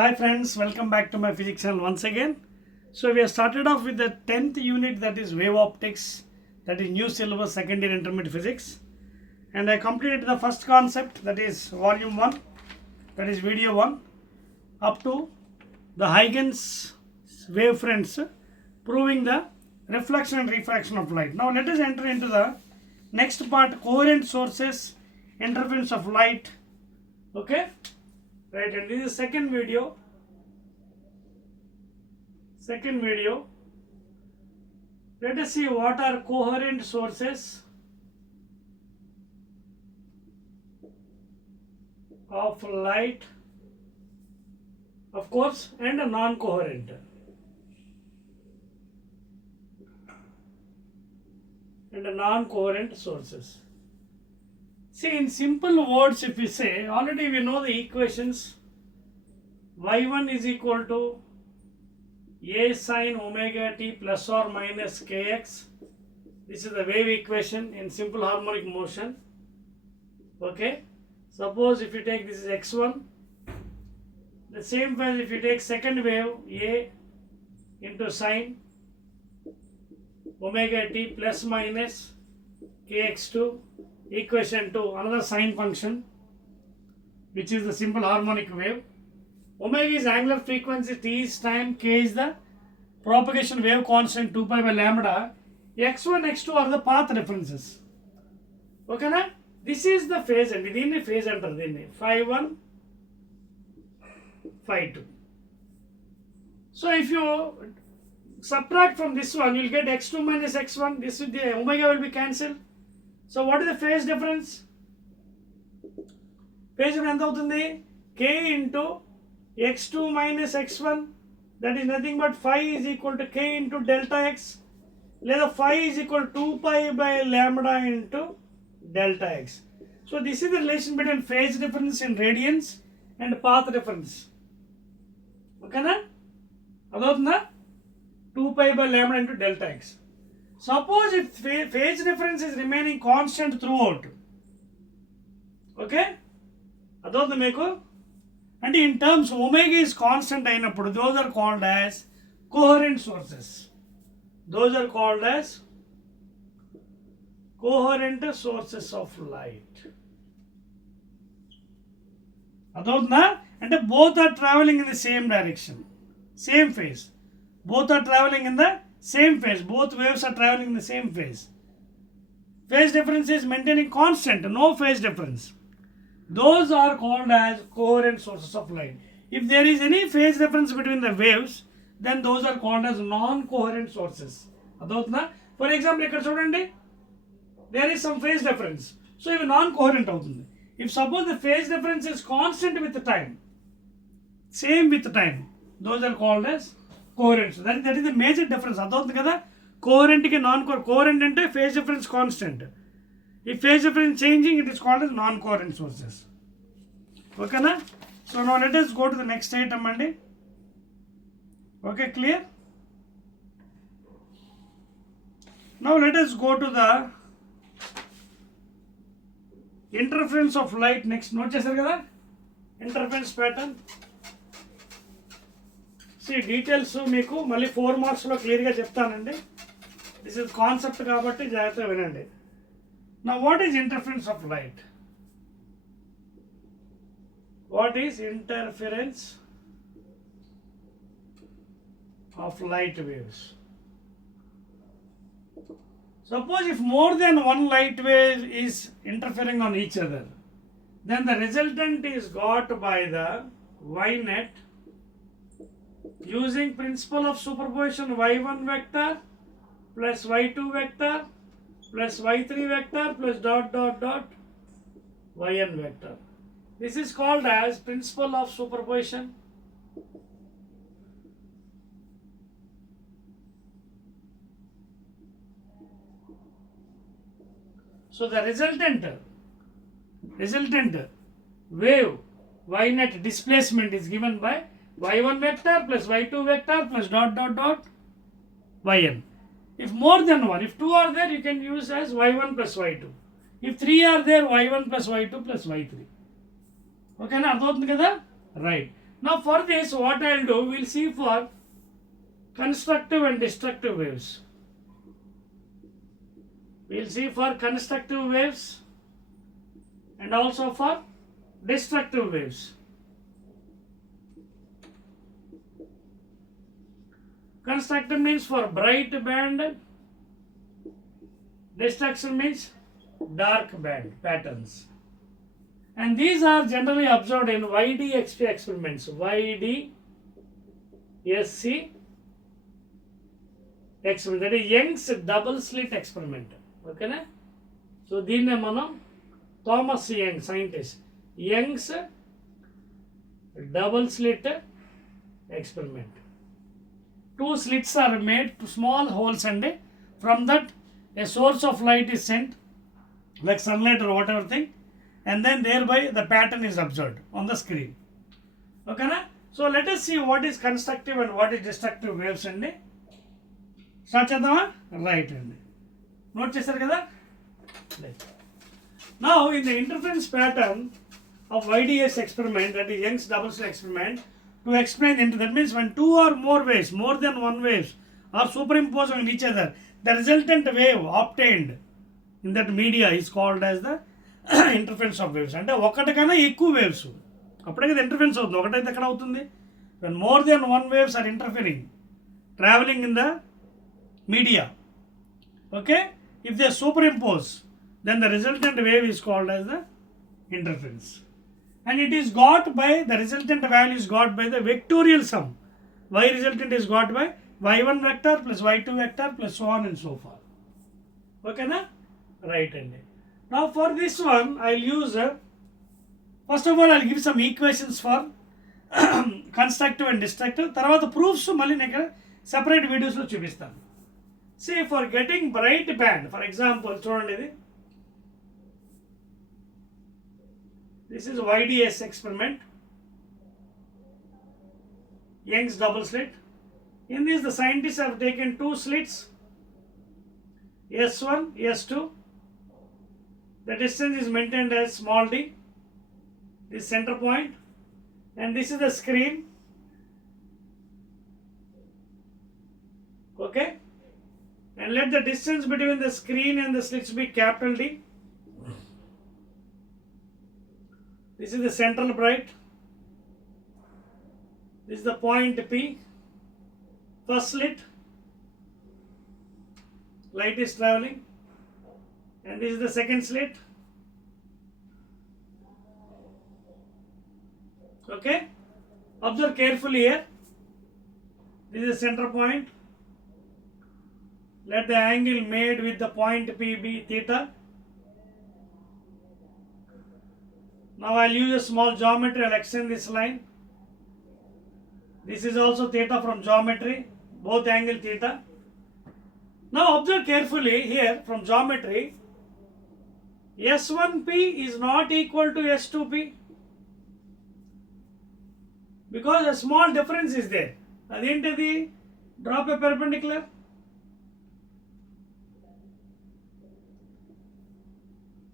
Hi friends, welcome back to my physics channel once again. So we have started off with the 10th unit, that is wave optics, that is new syllabus second year intermediate physics, and I completed the first concept, that is volume 1, that is video 1, up to the Huygens wavefronts proving the reflection and refraction of light. Now let us enter into the next part, coherent sources, interference of light. Okay, right, and this is second video. Let us see what are coherent sources of light, of course, and non-coherent. Sources. See, in simple words, if we say, already we know the equations. Y1 is equal to A sin omega t plus or minus kx. This is the wave equation in simple harmonic motion. Okay. Suppose if you take this is x1, the same way if you take second wave A into sin omega t plus minus kx2, equation 2, another sine function, which is the simple harmonic wave. Omega is angular frequency, t is time, k is the propagation wave constant 2 pi by lambda. x1, x2 are the path references. Okay na? This is the phase and దీన్ని phase అంటారు, దీన్ని phi1, phi2. So if you subtract from this one, you will get x2 minus x1. This with the omega will be cancelled. So what is the phase difference? Phase difference ఎంత అవుతుంది? K into x2 minus x1, that is nothing but phi is equal to k into delta x, లేదా phi is equal to 2 pi by lambda into delta x. So this is the relation between phase difference in radians and path difference. Okay na? అదవుతుందా? 2 pi by lambda into delta x. Suppose if phase difference is remaining constant throughout, okay, అదవుతుంది మీకు, అంటే in terms omega is constant అయినప్పుడు those are called as coherent sources. Those are called as coherent sources of light. అదవుతుందా? అంటే both are traveling in the same direction, same phase. Both are traveling in the same phase. Both waves are traveling in the same phase. Phase difference is maintaining constant, no phase difference. Those are called as coherent sources of light. If there is any phase difference between the waves, then those are called as non-coherent sources. అదవుతుందా? For example ఇక్కడ చూడండి, there is some phase difference. So ఇవి non-coherent అవుతుంది. If suppose the phase difference is constant with the time, same with the time, those are called as coherent. That is the major difference. అదవుతుంది కదా, coherent కి non-coherent. Coherent అంటే phase difference constant. If phase difference changing, it is called as non-coherent sources. Okay na? So now let us go to the next item andi. Okay, clear? Now let us go to the interference of light next. Note చేశారు కదా, interference pattern. See details మీకు మళ్ళీ 4 మార్క్స్లో క్లియర్గా చెప్తానండి. This is concept కాబట్టి జాగ్రత్తగా వినండి. Now what is interference of light? What is interference of light waves? Suppose if more than one light wave is interfering on each other, then the resultant is got by the y net using principle of superposition, y1 vector plus y2 vector plus y3 vector plus dot dot dot yn vector. This is called as principle of superposition. So the resultant wave y net displacement is given by y1 vector plus y2 vector plus dot dot dot yn. If more than one, if 2 are there, you can use as y1 plus y2. If 3 are there, y1 plus y2 plus y3. Okay na? అర్థమవుతుంది కదా? Right. Now for this, what I'll do, we'll see for constructive and destructive waves. We'll see for constructive waves and also for destructive waves. Constructive means for bright band, destruction means dark band patterns. And these are generally observed in YDXP experiments. YDSC experiment, that is Young's double slit experiment. Okay na? So దీన్నే మనం Thomas Young, scientist, Young's double slit experiment. Two slits are made, two small holes, and from that a source of light is sent, like sunlight or whatever thing, and then thereby the pattern is observed on the screen. Okay na? So let us see what is constructive and what is destructive waves అండి. స్టార్ట్ చేద్దామా? రైట్ అండి. నోట్ చేశారు కదా? Now in the interference pattern of YDS experiment, that is Young's double slit experiment, to explain that means when two or more waves, more than one waves, are superimposed on each other, the resultant wave obtained in that media is called as the interference of waves. అంటే ఒకటికన్నా ఎక్కువ వేవ్స్ అప్పుడే కదా ఇంటర్ఫరెన్స్ అవుతుంది. ఒకటైతే ఎక్కడ అవుతుంది? when more than one waves are interfering, traveling in the media. Okay, if they superimpose, then the resultant wave is called as the interference, and it is got by the resultant value is got by the vectorial sum. Y resultant is got by y1 vector plus y2 vector plus so on and so forth. Okay na? Right అండి. Now for this one I'll use first of all I'll give some equations for constructive and destructive. తర్వాత proofs మళ్ళీ నేను separate videos లో చూపిస్తాను. See, for getting bright band, for example, చూడండి ఇది. This is YDS experiment, Young's double slit. In this, the scientists have taken two slits, S1, S2. The distance is maintained as small d, this center point, and this is the screen. Okay, and let the distance between the screen and the slits be capital D. This is the central bright. This is the point P. First slit, light is traveling, and this is the second slit. Okay, observe carefully here. This is the center point. Let the angle made with the point P be theta. Now I'll use a small geometry. I'll extend this line. This is also theta from geometry, both angle theta. Now observe carefully here from geometry. S1P is not equal to S2P because a small difference is there. Adentadi, drop a perpendicular.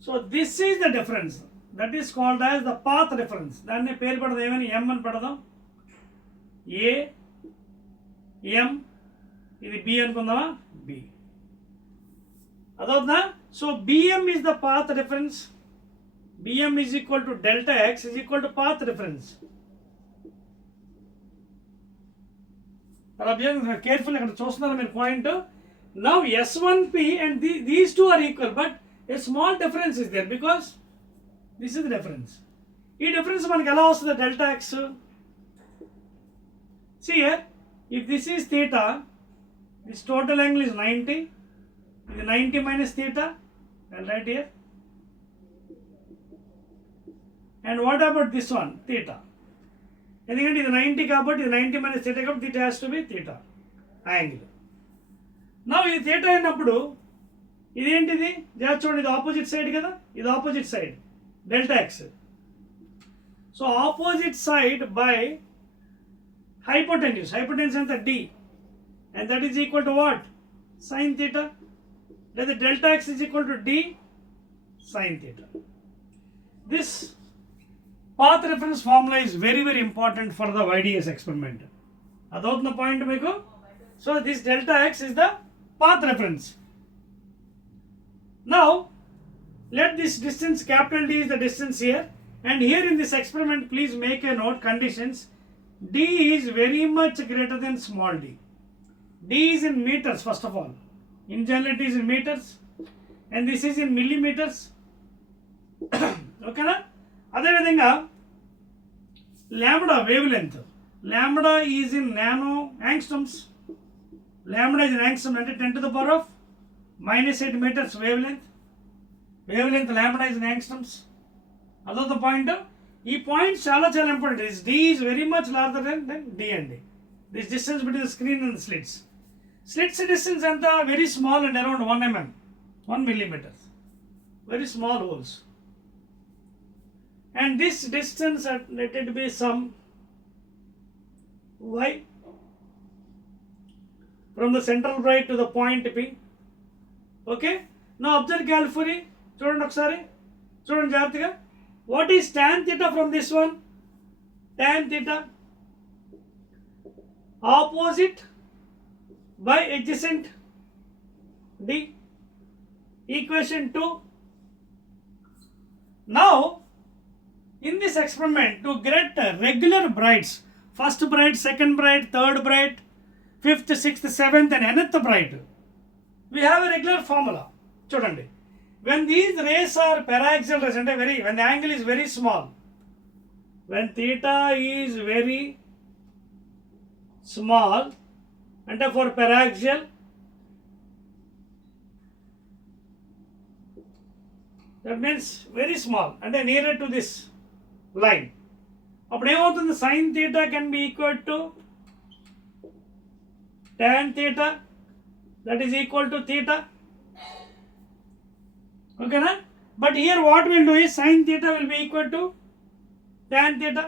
So this is the difference. That is called as the path difference. దాన్ని పేరు పెడదాం, ఏమని M అని పెడదాం. A M, ఇది B అనుకుందామా? B. అదవుతుందా? So BM is the path difference. BM is equal to delta X is equal to path difference. Carefully ఇక్కడ చూస్తున్నారు మీరు point. Now S1P and these two are equal, but a small difference is there because this is the difference. ఈ difference మనకి ఎలా వస్తుంది? delta x. See here, if this is theta, this total angle is 90. This 90 minus theta, I'll write here. And what about this one? Theta. ఎందుకంటే ఇది 90 కాబట్టి ఇది 90 minus theta కాబట్టి theta has to be theta angle. Now ఇది theta అయినప్పుడు ఇదేంటిది? జాగ్రత్త చూడండి, ఇది ఆపోజిట్ సైడ్ కదా, ఇది opposite side delta x. So opposite side by hypotenuse ఎంత? D, and that is equal to what? Sin theta. Let the delta x is equal to D sin theta. This path reference formula is very very important for the YDS experiment. అదవుతున్న point మీకు. So this delta x is the path reference. Now let this distance capital D is the distance here, and here in this experiment please make a note conditions. D is very much greater than small d. D is in meters first of all. In general it is in meters and this is in millimeters. ఓకేనా? అదేవిధంగా lambda wavelength. Lambda is in nano angstroms. Lambda is in angstrom అంటే 10 to the power of -8 meters wavelength. Wavelength lambda is in angstroms. అదొక పాయింట్. ఈ పాయింట్ చాలా చాలా important. D is very much larger than D and D. This distance between the screen and the slits. Slits distance ఎంత? Very small and around 1 mm, 1 millimeter. Very small holes. And this distance let it be some y from the central bright to the point P. Okay? Now observe carefully. చూడండి ఒకసారి, చూడండి జాగ్రత్తగా. What is tan theta from this one? Tan theta opposite by adjacent D. Equation 2. Now in this experiment, to get regular brights, first bright, second bright, third bright, fifth, sixth, seventh and nth bright, we have a regular formula. చూడండి, when these rays are paraxial rays, అంటే when the angle is very small, when theta is very small, అంటే for paraxial, that means very small, అంటే nearer to this line. అప్పుడు ఏమవుతుంది? sin theta can be equal to tan theta, that is equal to theta. ఓకేనా? But here what will do is sin theta will be equal to tan theta.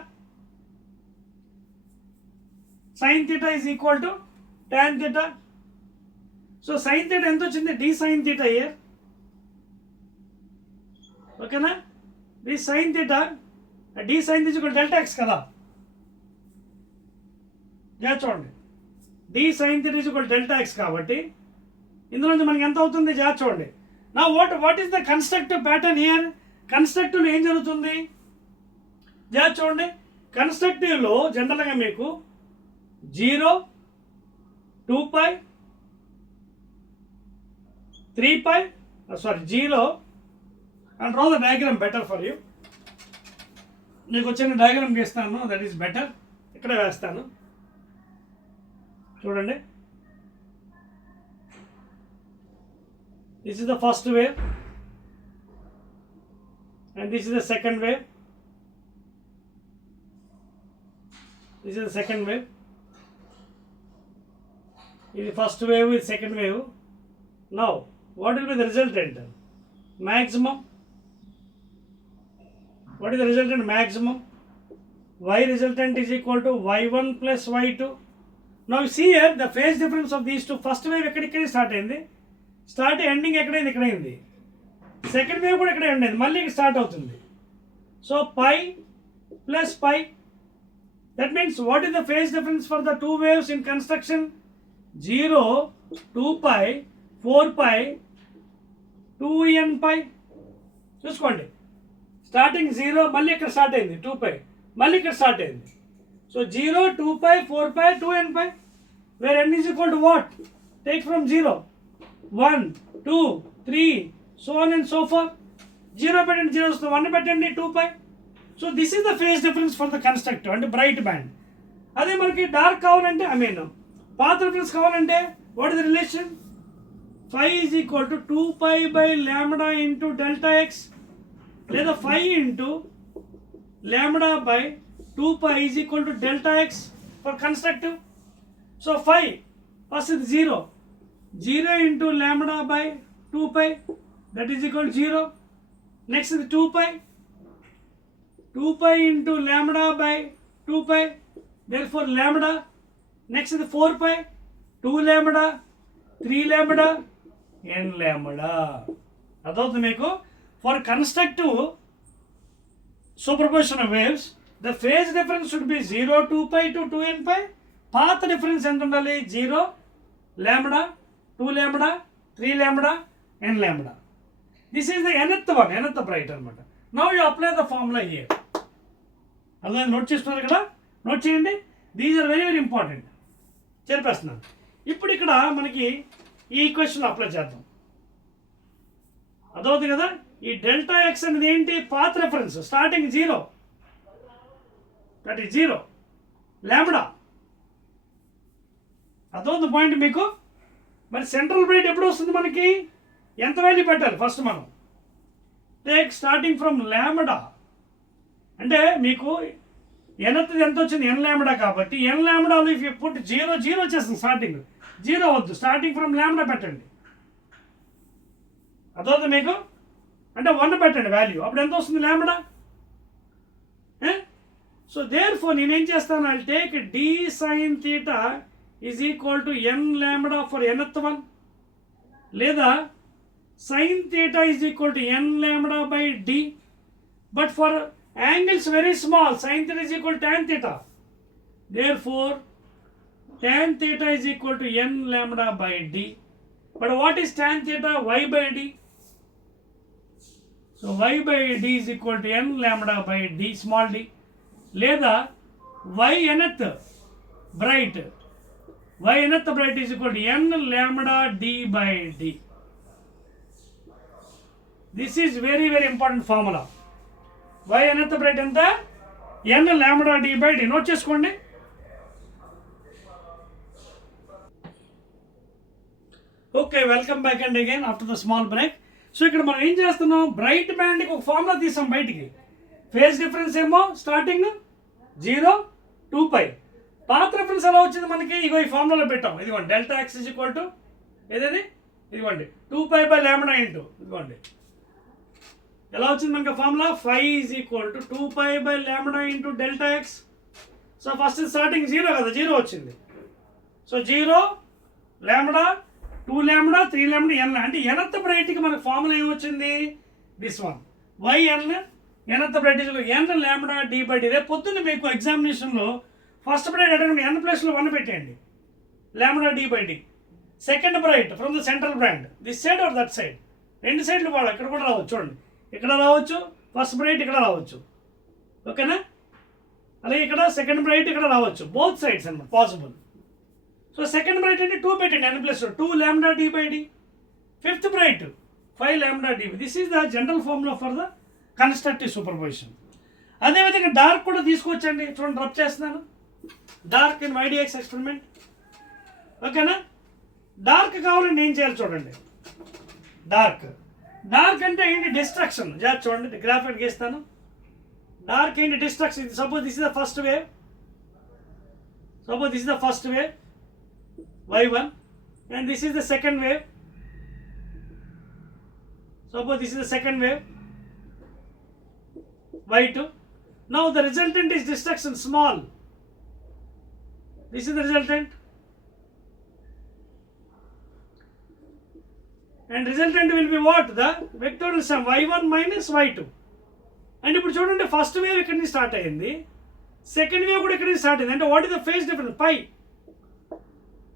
sin theta is equal to tan theta. So sin theta ఎంత వచ్చింది? d sin theta here. ఓకేనా? d sin theta, d sin theta equal delta x కదా. చూడండి, d sin theta is equal delta x కాబట్టి ఇందులో నుంచి మనకి ఎంత అవుతుంది? చూడండి. Now what is the constructive pattern here? Constructive లో ఏం జరుగుతుంది? చూడండి, constructive లో జనరల్గా మీకు 0, 2π, 3π, 0, and draw the diagram better for you. నీకు వచ్చిన డయాగ్రామ్ గీస్తాను, దట్ ఈస్ బెటర్. ఇక్కడ వేస్తాను చూడండి. This is the first wave and this is the second wave. This is the second wave. This is the first wave with second wave. Now what will be the resultant? Maximum. What is the resultant? Maximum. Y resultant is equal to y1 plus y2. Now you see here the phase difference of these two. First wave ekkadi start అయింది, start ending ఎక్కడైంది? ఇక్కడైంది. Second wave కూడా ఇక్కడే ఉండేది, మళ్ళీ ఇక్కడ start అవుతుంది. So pi plus pi, that means what is the phase difference for the two waves in construction? 0, 2π, 4π, 2nπ. చూసుకోండి, స్టార్టింగ్ 0, మళ్ళీ ఇక్కడ స్టార్ట్ అయింది 2π, మళ్ళీ ఇక్కడ స్టార్ట్ అయింది. So 0, 2π, 4π, 2nπ, where n is equal to what? Take from 0, 1, 2, 3, so on and so forth. 0 పెట్టండి, 0 వస్తుంది, 1 పెట్టండి, 2π. So this is the phase difference for the constructive అంటే బ్రైట్ బ్యాండ్. అదే మనకి డార్క్ కావాలంటే, పాత్ రిఫరెన్స్ కావాలంటే what is the relation? phi is equal to 2π by lambda into delta x, లేదా 5 into lambda by 2π is equal to delta x for constructive. So 5 first is 0, 0 into lambda by 2π, that is equal to 0. Next is 2π, 2π into lambda by 2π, therefore lambda. Next is 4π, 2 lambda, 3 lambda, n lambda. అదవుతుంది మీకు. For constructive superposition of waves, the phase difference should be 0 2π to 2nπ. Path difference ఎంత ఉండాలి? 0 lambda, 2 lambda, 3 lambda, n lambda. This is the nth one, nth bright అనమాట. Now you apply the formula here. అలా note చేస్తున్నారు కదా, note చేయండి. These are very very important. చెప్పేస్తున్నాను. ఇప్పుడు ఇక్కడ మనకి ఈ ఈక్వేషన్ అప్లై చేద్దాం. అదవుతుంది కదా. ఈ డెల్టా ఎక్స్ అనేది ఏంటి? Path reference, starting 0, that is 0 lambda. అదవుతుంది పాయింట్ మీకు. మరి సెంట్రల్ బ్రైట్ ఎప్పుడు వస్తుంది మనకి? ఎంత వాల్యూ పెట్టాలి? ఫస్ట్ మనం టేక్ స్టార్టింగ్ ఫ్రమ్ లాంబ్డా. అంటే మీకు nth ఎంత వచ్చింది? n lambda. కాబట్టి n లాంబ్డాలో ఇఫ్ యూ పుట్ 0 0 వచ్చేస్తుంది. స్టార్టింగ్ 0 వద్దు, స్టార్టింగ్ ఫ్రమ్ లాంబ్డా పెట్టండి. అదవుతుంది మీకు. అంటే 1 పెట్టండి వాల్యూ, అప్పుడు ఎంత వస్తుంది? లాంబ్డా. సో దేర్ ఫోర్ నేనేం చేస్తాను? I take d sin theta is equal to n lambda for nth one, లేదా sin theta is equal to n lambda by d. But for angles very small, sin theta is equal to tan theta. Therefore, tan theta is equal to n lambda by d. But what is tan theta? Y by d. So y by d is equal to n lambda by d, small d. Leda y nth bright is equal to n lambda d by d. This is very very important formula. y nth bright ఎంత? n lambda d by d. Note చేసుకోండి. Okay, welcome back and again after the small break. So ఇక్కడ మనం ఏం చేస్తున్నాం? బ్రైట్ బ్యాండ్కి ఒక formula తీసాం బయటికి. ఫేజ్ డిఫరెన్స్ ఏమో స్టార్టింగ్ 0 2π. పాత్ రిఫరెన్స్ ఎలా వచ్చింది మనకి? ఇగో ఈ ఫార్ములాలో పెట్టాం. ఇదిగోండి delta x is equal to ఏదది? ఇదిగోండి 2π బై లాంబ్డా ఇంటూ ఇదిగోండి ఎలా వచ్చింది మనకి formula? 5 is equal to 2π by lambda into delta x. So first starting 0 కదా, 0 వచ్చింది. So 0 lambda, 2 lambda, 3 lambda, n. అంటే nth బ్రైట్కి మనకు ఫార్ములా ఏమొచ్చింది? This one yn nth bright n lambda d by d. రేపు పొద్దున్న మీకు ఎగ్జామినేషన్లో ఫస్ట్ బ్రైట్ అడగండి, n ప్లస్లో 1 పెట్టేయండి, lambda d by d. Second bright from the central brand, this side or that side, రెండు సైడ్లు వాడు. ఇక్కడ కూడా రావచ్చు చూడండి, ఇక్కడ రావచ్చు ఫస్ట్ బ్రైట్, ఇక్కడ రావచ్చు. ఓకేనా? అలాగే ఇక్కడ సెకండ్ బ్రైట్ ఇక్కడ రావచ్చు. బోత్ సైడ్స్ అనమాట పాసిబుల్. సో సెకండ్ బ్రైట్ అంటే 2 పెట్టండి, n plus 2 lambda d by d. Fifth bright 5 lambda d. This is the general formula for the constructive superposition. అదేవిధంగా డార్క్ కూడా తీసుకొచ్చండి. చూడండి, రబ్ చేస్తున్నాను. Dark in YDX experiment. ఓకేనా? డార్క్ కావాలంటే ఏం చేయాలి చూడండి. డార్క్ అంటే ఏంటి? డిస్ట్రక్షన్. జాగ్రత్త చూడండి, గ్రాఫిక్ గీస్తాను. డార్క్ ఏంటి? Destruction. Suppose this is the first wave, y1, and this is the second wave. Suppose this is the second wave, y2. Now the resultant is destruction, small. This is the resultant, and resultant will be what? The vectorial sum y1 minus y2. And ఇప్పుడు చూడండి, first wave ఇక్కడ నుంచి స్టార్ట్ అయ్యింది, second wave కూడా ఇక్కడ నుంచి start అయింది. అంటే what is the phase difference? Pi.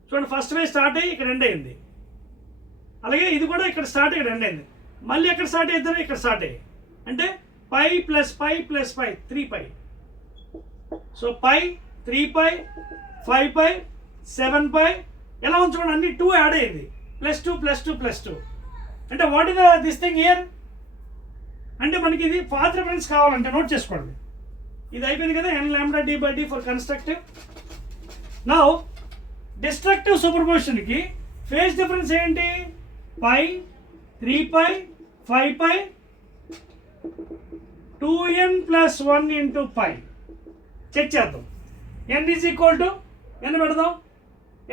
చూడండి, ఫస్ట్ వేవ్ స్టార్ట్ అయ్యి ఇక్కడ ఎండ్ అయింది. అలాగే ఇది కూడా ఇక్కడ స్టార్ట్, ఇక్కడ ఎండ్ అయింది. మళ్ళీ ఎక్కడ స్టార్ట్ అయ్యిద్దరు? ఇక్కడ స్టార్ట్ అయ్యి. అంటే పై ప్లస్ పై ప్లస్ పై, 3π. సో పై, 3π, 5π, 7π. ఎలా ఉంది చూడండి, అన్ని 2 యాడ్ అయ్యింది. +2 +2 +2. అంటే what is this thing here? అంటే మనకి ఇది పాత్ రిఫరెన్స్ కావాలంటే నోట్ చేసుకోండి. ఇది అయిపోయింది కదా, n lambda d by d for constructive. Now destructive సూపర్పోజిషన్కి ఫేజ్ డిఫరెన్స్ ఏంటి? Pi, 3π, 5π, 2n + 1 × π. చెక్ చేద్దాం. n is equal to n పెడదాం.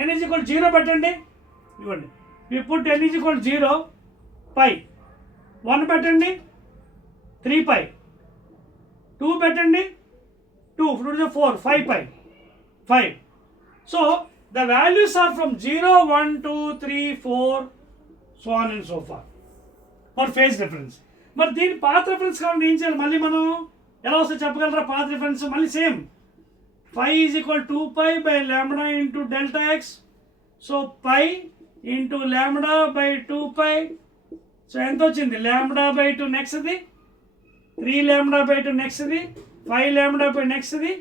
n ఈజ్ ఈక్వల్ 0 పెట్టండి. ఇవ్వండి, we put n is equal 0, π. 1 పెట్టండి, 3π. 2 పెట్టండి, 2 4 5π, 5. So the values are from 0 1 2 3 4 so on and so forth for phase difference. మరి దీని path reference కావాలంటే ఏం చేయాలి? మళ్ళీ మనం ఎలా వస్తుంది చెప్పగలరా పాత్ డిఫరెన్స్? మళ్ళీ same, phi is equal 2π by lambda into delta x. So pi into lambda by 2π. So ఎంత వచ్చింది? లాంబ్డా బై 2 నెక్స్ట్ది, 3 లాంబ్డా బై 2 నెక్స్ట్ది, 5 లాంబ్డా బై నెక్స్ట్ది,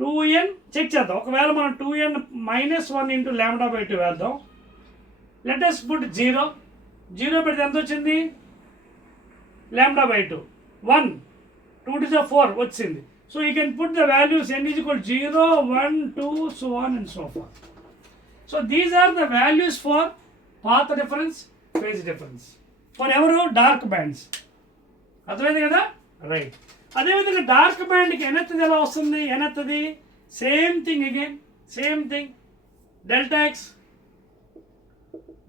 2n చెక్ చేద్దాం. ఒకవేళ మనం 2n minus 1 into lambda by 2 వేద్దాం. Let us put 0. 0 పెడితే ఎంత వచ్చింది? లాంబ్డా బై 2 1, 2 to the 4 వచ్చింది. So you can put the values n is equal 0, 1, 2 so on and so forth. So these are the values for path difference, phase difference for ఎవరు? Dark bands. అర్థమైంది కదా? Right. అదేవిధంగా dark బ్యాండ్కి ఎనెత్తది ఎలా వస్తుంది? ఎనెత్తది same thing again, same thing, delta x.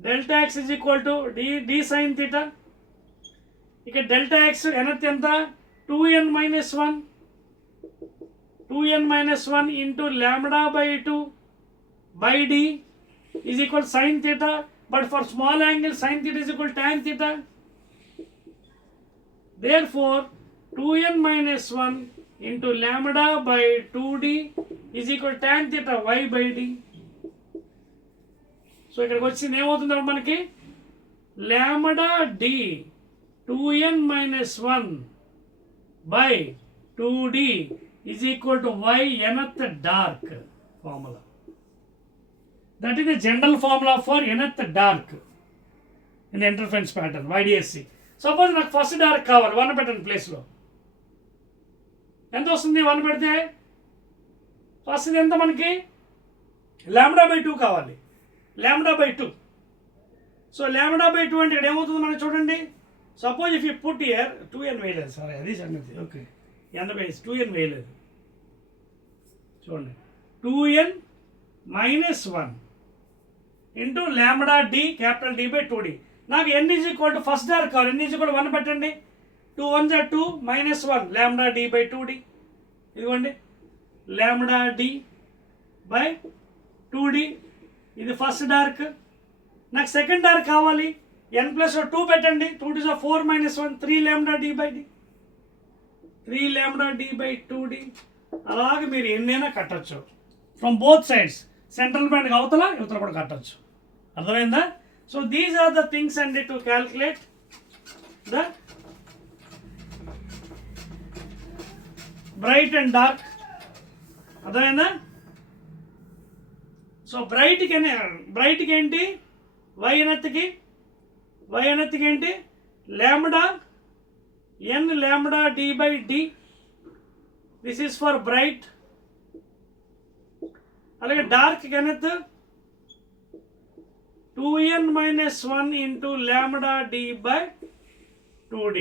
Delta x is equal to D sine theta. ఇక డెల్టా ఎక్స్ ఎనెత్తి ఎంత? 2n minus 1, 2n minus 1 into lambda by 2 by d is equal sin theta, but for small angle sin theta is equal tan theta. Therefore 2n minus 1 into lambda by 2d is equal tan theta y by d. So ఇక్కడికి వచ్చింది ఏమవుతుంది మనకి? Lambda d 2n minus 1 by 2d is equal to y nth dark formula. That is the general formula for nth dark in the interference pattern, YDSC. Suppose నాకు first dark కావాలి, 1 పెట్టండి ప్లేస్లో. ఎంత వస్తుంది 1 పెడితే? ఫస్ట్ ఎంత మనకి? లాంబ్డా బై 2 కావాలి, lambda by 2. So lambda by 2 అంటే ఇక్కడ ఏమవుతుంది మనకి చూడండి. Suppose if you put year 2n వేయలేదు, సారీ అది సంగతి. ఓకే, ఎంత వేసి 2n వేయలేదు. చూడండి 2n minus 1 into lambda D, capital D by 2d. నాకు n is equal to first dark కావాలి, n ఈజ్ ఈక్వల్ 1 పెట్టండి. 2 1 జా 2 మైనస్ 1 లాంబ్డా డి బై 2d. ఇదిగోండి లాంబ్డా డి బై 2d, ఇది ఫస్ట్ డార్క్. నాకు సెకండ్ డార్క్ కావాలి, n ప్లస్ 2 పెట్టండి. 2 2 జా 4 minus 1 3 lambda D by D, 3 lambda D by 2d. అలాగే మీరు ఎన్నైనా కట్టచ్చు from both sides. Central band అవతల యువతల కూడా కట్టచ్చు. అర్థమైందా? So these are the things and to calculate the bright and dark. అర్థమైందా? సో బ్రైట్కి ఏంటి? వై ఎనెత్తికి ఏంటి? Lambda n lambda d by d. This is for bright. అలాగే dark nth 2n minus 1 into lambda D by 2d.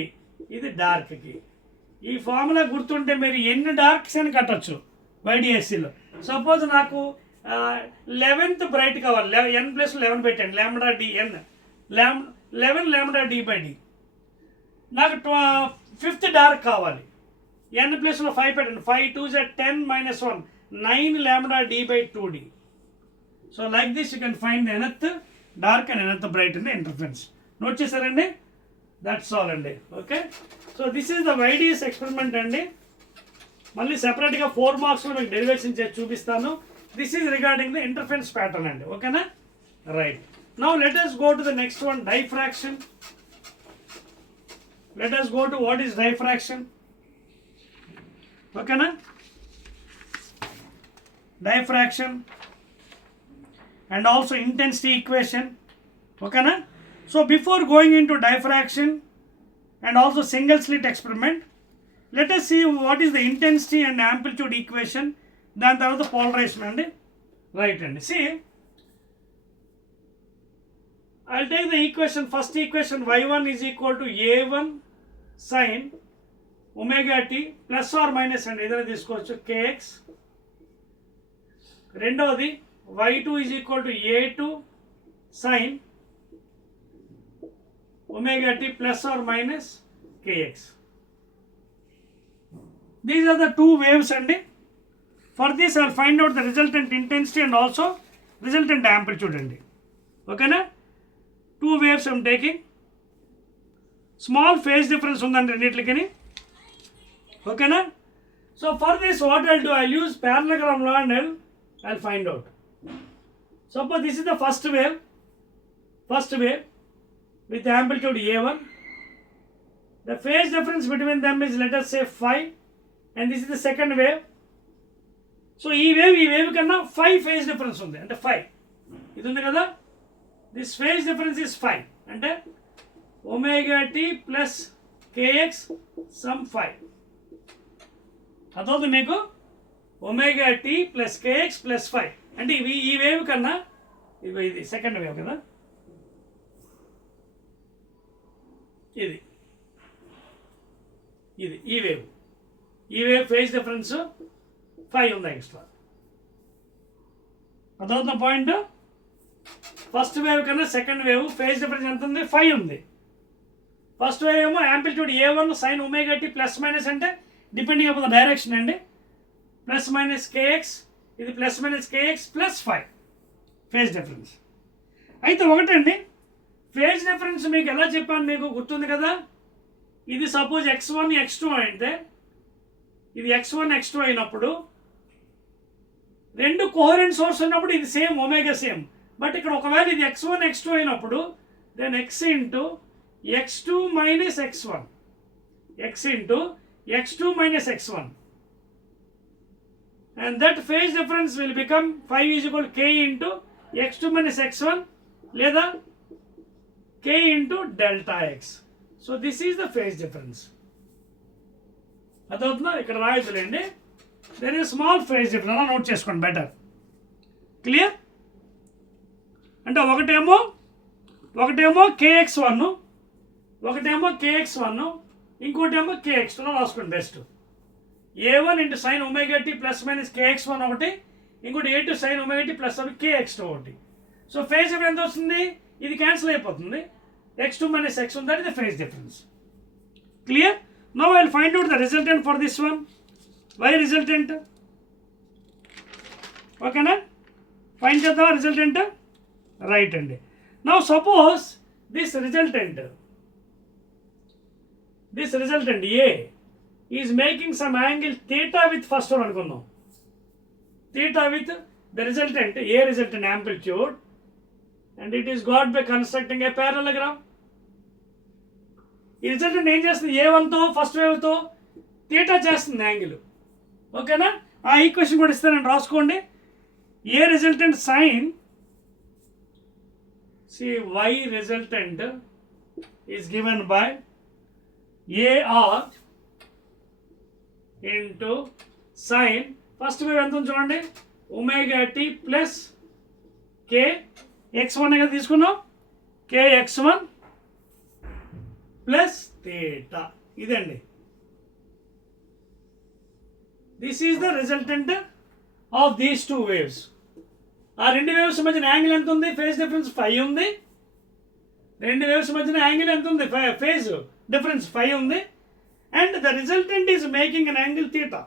ఇది డార్క్కి. ఈ ఫార్ములా గుర్తుంటే మీరు ఎన్ని డార్క్స్ అని కట్టచ్చు వైడిఎస్సిలో. సపోజ్ నాకు 11th బ్రైట్ కావాలి, n ప్లస్ 11 పెట్టండి, lambda d n 11 lambda D by d. నాకు 5th డార్క్ కావాలి, n ప్లస్లో 5 పెట్టండి, 5 2 10 మైనస్ 1 9 lambda d by 2d. So like this you can find the nth dark and nth bright in the interference. Note chesarandi? That's all andi. Okay. So this is the YDS experiment andi. Malli separate ga 4 marks lo meeku derivation chesi chupistanu. This is regarding the interference pattern andi. Okay na? Right. Now let us go to the next one, diffraction. Let us go to what is diffraction. Okay na? Diffraction and also intensity equation. Okay na? So before going into diffraction and also single slit experiment, let us see what is the intensity and amplitude equation. Then there is the polarization and right hand. See, I'll take the equation, first equation, y1 is equal to a1 sin omega t plus or minus and either this goes to kx. రెండవది y2 is equal to a2 sin omega t plus or minus kx. These are the two waves and for this I will find out the resultant intensity and also resultant amplitude and okay na. Two waves I am taking. Small phase difference undandi రెండిట్లకి. ఓకేనా? So for this what I'll do, I'll use parallelogram law and I'll find out. Suppose this is the first wave with amplitude A1. The phase difference between them is, let us say, phi, and this is the second wave. So ఈ వేవ్ కన్నా phi phase difference ఉంది, అంటే phi ఇది ఉంది కదా, this phase difference is phi, అంటే omega t plus kx some phi. అదవుతుంది మీకు, omega t plus kx plus phi, అంటే ఈ వేవ్ కన్నా ఇది సెకండ్ వేవ్ కదా, ఇది ఈ వేవ్ ఫేజ్ డిఫరెన్స్ 5 ఉంది ఎక్స్ట్రా. అదవుతున్న పాయింట్, ఫస్ట్ వేవ్ కన్నా సెకండ్ వేవ్ ఫేజ్ డిఫరెన్స్ ఎంత ఉంది, 5 ఉంది. ఫస్ట్ వేవ్ ఏమో amplitude A1 sin omega t plus minus, అంటే డిపెండింగ్ అపాన్ ద డైరెక్షన్ అండి, ప్లస్ మైనస్ kx, ఇది plus minus kx plus 5 phase difference. అయితే ఒకటండి, ఫేజ్ డిఫరెన్స్ మీకు ఎలా చెప్పాను మీకు గుర్తుంది కదా, ఇది సపోజ్ x1 x2 అయితే, ఇది x1 x2 అయినప్పుడు రెండు కోహరెంట్ సోర్స్ ఉన్నప్పుడు ఇది సేమ్ ఒమేగా సేమ్. బట్ ఇక్కడ ఒకవేళ ఇది x1 x2 అయినప్పుడు then x into x2 minus x1, x into x2 minus x1, and that phase difference will become 5 is equal to k into x2 minus x1 లేదా k into delta x. So this is the phase difference. అదవుతుందా? ఇక్కడ రాయొద్దులేండి, there is small phase difference, అలా note చేసుకోండి better. Clear? అంటే ఒకటేమో kx1, ఒకటేమో kx1, ఇంకోటేమో kx2 రాసుకోండి best. A1 into sine omega t plus minus kx1 ఒకటి, ఇంకోటి A2 sign omega t plus kx2 ఒకటి. సో ఫేజ్ డిఫరెన్స్ ఎంత వస్తుంది, ఇది క్యాన్సిల్ అయిపోతుంది, x2 minus x1, that is the phase difference. Clear? Now I will find out the resultant for this one. Why resultant? Okay na? Find the resultant. Right అండి. Now suppose this resultant A is making some angle theta with first one అనుకుందాం, theta with the resultant A resultant amplitude, and it is got by constructing a parallelogram. ఈ resultant ఏం చేస్తుంది, A1తో first వేవ్తో theta చేస్తుంది angle. ఓకేనా? ఆ equation కూడా ఇస్తానండి, రాసుకోండి. A resultant sine y resultant is given by AR into sin, first wave ఎంత ఉంది చూడండి, omega t plus k x1 కదా తీసుకున్నాం, kx1 ప్లస్ థీటా, ఇదండి. This is the resultant of these two waves. ఆ రెండు వేవ్స్ మధ్యన యాంగిల్ ఎంత ఉంది, ఫేజ్ డిఫరెన్స్ 5 ఉంది. రెండు వేవ్స్ మధ్యన యాంగిల్ ఎంత ఉంది, ఫేజ్ డిఫరెన్స్ 5 ఉంది. And the resultant is making an angle theta.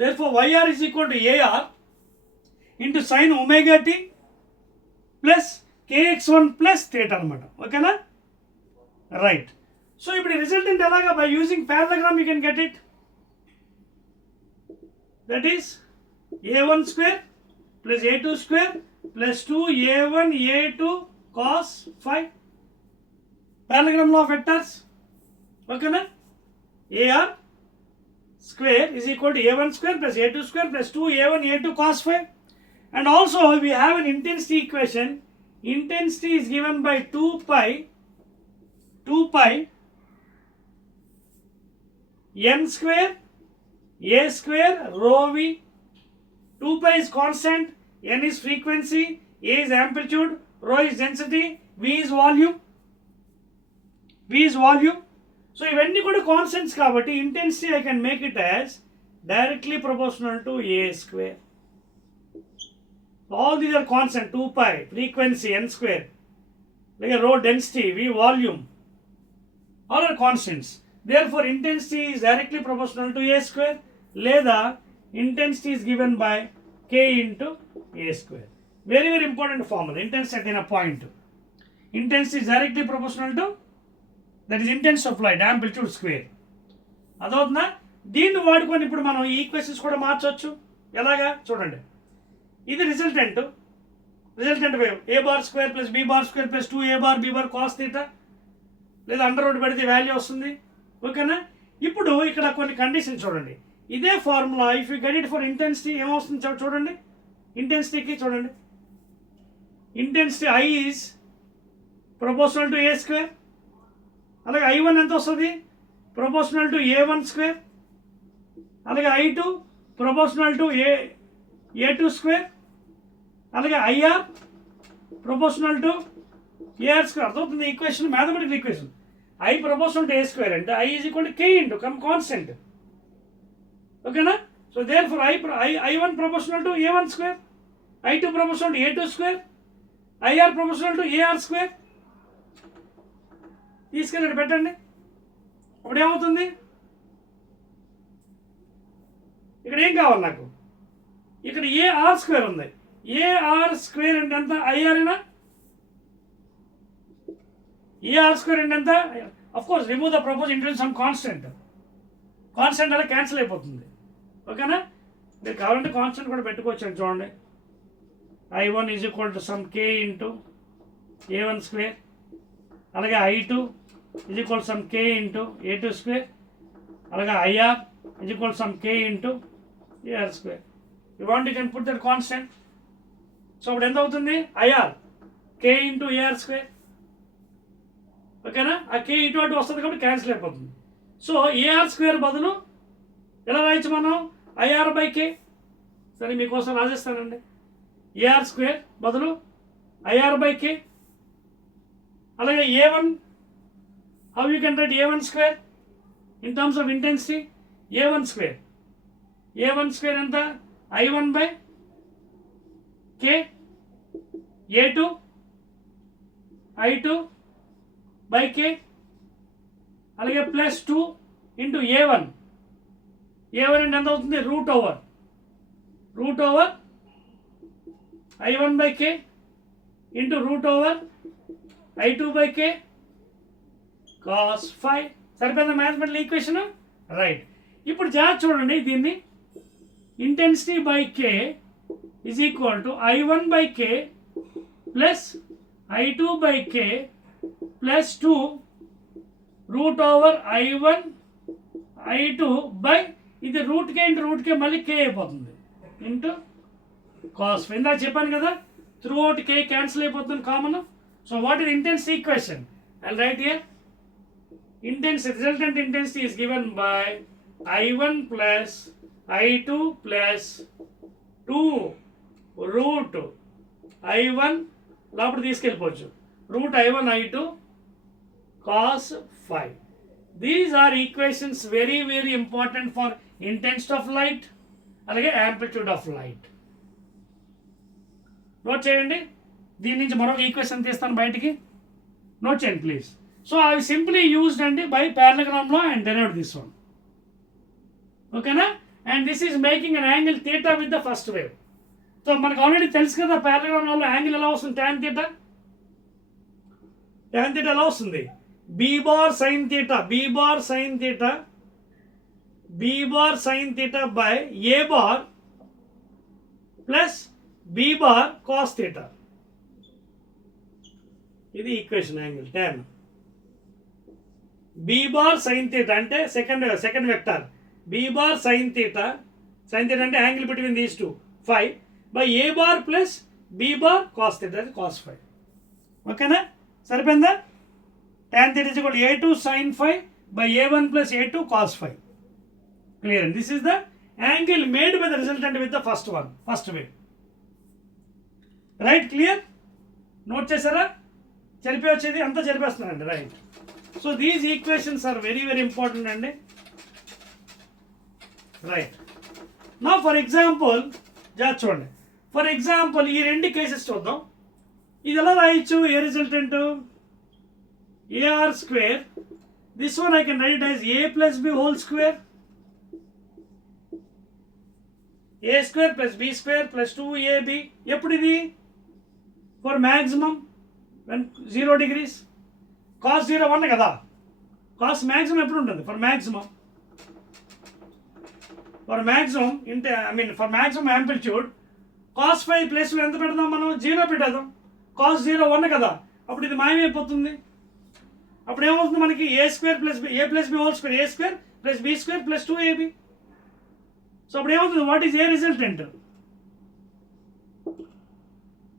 Therefore YR is equal to AR into sin omega t plus kx1 plus theta అనమాట. ఓకేనా? రైట్. సో ఇప్పుడు రిజల్టెంట్ ఎలాగా, by using parallelogram you can get it. That is A1 square plus A2 square plus 2A1 A2 cos 5, parallelogram law of vectors. ఓకేనా? AR square is equal to A1 square plus A2 square plus 2A1 A2 cos 5. And also we have an intensity equation. Intensity is given by 2 pi n square a square rho v. 2 pi is constant, n is frequency, a is amplitude, rho is density, v is volume. So ఇవన్నీ కూడా కాన్స్టెంట్స్ కాబట్టి intensity I can make it as directly proportional to a square. All these are constant. 2 pi frequency, n square, like rho density, v volume, all are constants. Therefore intensity is directly proportional to a square, లేదా intensity is given by k into a square. Very very important formula. Intensity in a point, intensity is directly proportional to, that is intensity of light, amplitude square. అదవుతుందా? దీన్ని వాడుకొని ఇప్పుడు మనం ఈ ఈక్వేషన్స్ కూడా మార్చవచ్చు. ఎలాగా చూడండి, ఇది resultant wave A bar square plus B bar square plus 2a bar B bar cos theta, లేదా అండర్ రూట్ పెడితే వాల్యూ వస్తుంది. ఓకేనా? ఇప్పుడు ఇక్కడ కొన్ని కండిషన్ చూడండి. ఇదే formula if you get it for intensity ఏమవుతుంది చూడండి. ఇంటెన్సిటీకి చూడండి, intensity I is proportional to A square. అలాగే I1 ఎంత వస్తుంది? Proportional to A1 square. అలాగే I2 proportional to A2 square. అలాగే IR proportional to AR square. అర్థమవుతుంది equation, mathematical equation. I proportional to A square అంటే I is equal to K into come constant. ఓకేనా? So therefore I1 proportional to A1 square, I2 proportional to A2 square, IR proportional to AR square. తీసుకెళ్ళి పెట్టండి. ఇప్పుడు ఏమవుతుంది? ఇక్కడ ఏం కావాలి నాకు? ఇక్కడ AR స్క్వేర్ ఉంది. AR స్క్వేర్ అంటే ఎంత? IR ఏనా? AR స్క్వేర్ అంటే ఎంత? Of course remove the propose introduce some constant. Constant అలా క్యాన్సిల్ అయిపోతుంది. ఓకేనా? మీరు కావాలంటే కాన్స్టెంట్ కూడా పెట్టుకోవచ్చు. చూడండి, I1 is equal to some K into A1 square. అలాగే I2 is equal some K into A2 square. అలాగే IR is equal some K into AR square. You want you can put that constant. So అప్పుడు ఎంత అవుతుంది? IR K into AR square. ఓకేనా? ఆ K ఇటు అటు వస్తుంది కాబట్టి క్యాన్సిల్ అయిపోతుంది. సో AR స్క్వేర్ బదులు ఎలా రాయొచ్చు మనం? IR by K. సరే మీకోసం రాసేస్తానండి. AR స్క్వేర్ బదులు IR బై K. అలాగే A1, how you can right A1 square in terms of intensity? A1 square ఎంత? I1 by K. A2 I2 by K. అలాగే ప్లస్ 2 ఇంటూ A1 అంటే ఎంత అవుతుంది? Route over I1 by K into root over I2 by K cos 5. సరిపోయిందా mathematical equation? Right. ఇప్పుడు జాగ్రత్త చూడండి, దీన్ని intensity by K is equal to I1 by K plus I2 by K plus 2 root over I1 I2 by ఇది root k మళ్ళీ K అయిపోతుంది into cos. ఇందా చెప్పాను కదా, త్రూ అవుట్ K క్యాన్సిల్ అయిపోతుంది common. So what is intensity equation? And right here resultant intensity is given by I1 plus I2 plus 2 root I1 లోపల తీసుకెళ్ళిపోవచ్చు, root I1 I2 cos 5. These are equations very very important for intensity of light అలాగే amplitude of light. Note చేయండి. దీని నుంచి మరొక ఈక్వేషన్ తీస్తాను బయటికి. నోట్ చేయండి ప్లీజ్. సో అవి సింప్లీ యూజ్డ్ అండి by parallelogram law and derived this one. ఓకేనా? And this is making an angle theta with the first wave. So మనకు ఆల్రెడీ తెలుసు కదా parallelogram law లో యాంగిల్ ఎలా వస్తుంది? tan theta ఎలా వస్తుంది? b bar sin theta by a bar plus b bar cos theta. ఇది equation angle tan. b bar sin theta అంటే second vector. b bar sin theta అంటే angle between these two 5 by a bar plus b bar cos theta cos 5. ఓకేనా? సరిపోయిందా? tan theta is equal to a2 sin 5 by a1 plus a2 cos 5. Clear? And this is the angle made by the resultant with the first wave. Right? Clear? Note చేసారా? చెరిపి వచ్చేది అంతా చెరిపేస్తున్నానండి. Right. So these equations are very very important అండి. Right. నా for example చూడండి, for example ఈ రెండు కేసెస్ చూద్దాం. ఇది ఎలా రాయొచ్చు? A resultant AR square. This one I can write as A plus B whole square. A square plus B square plus 2AB. ఎప్పుడు ఇది? For maximum when 0 degrees. cos 0 1 కదా. cos మ్యాక్సిమం ఎప్పుడు ఉంటుంది? For maximum. For maximum for maximum amplitude cos phi ప్లేస్లో ఎంత పెడదాం మనం? 0 పెట్టేద్దాం. కాస్ 0 1 కదా, అప్పుడు ఇది మాయమైపోతుంది. అప్పుడు ఏమవుతుంది మనకి? A² plus B whole square, A² plus B² plus 2AB. So అప్పుడు ఏమవుతుంది? What is A resultant?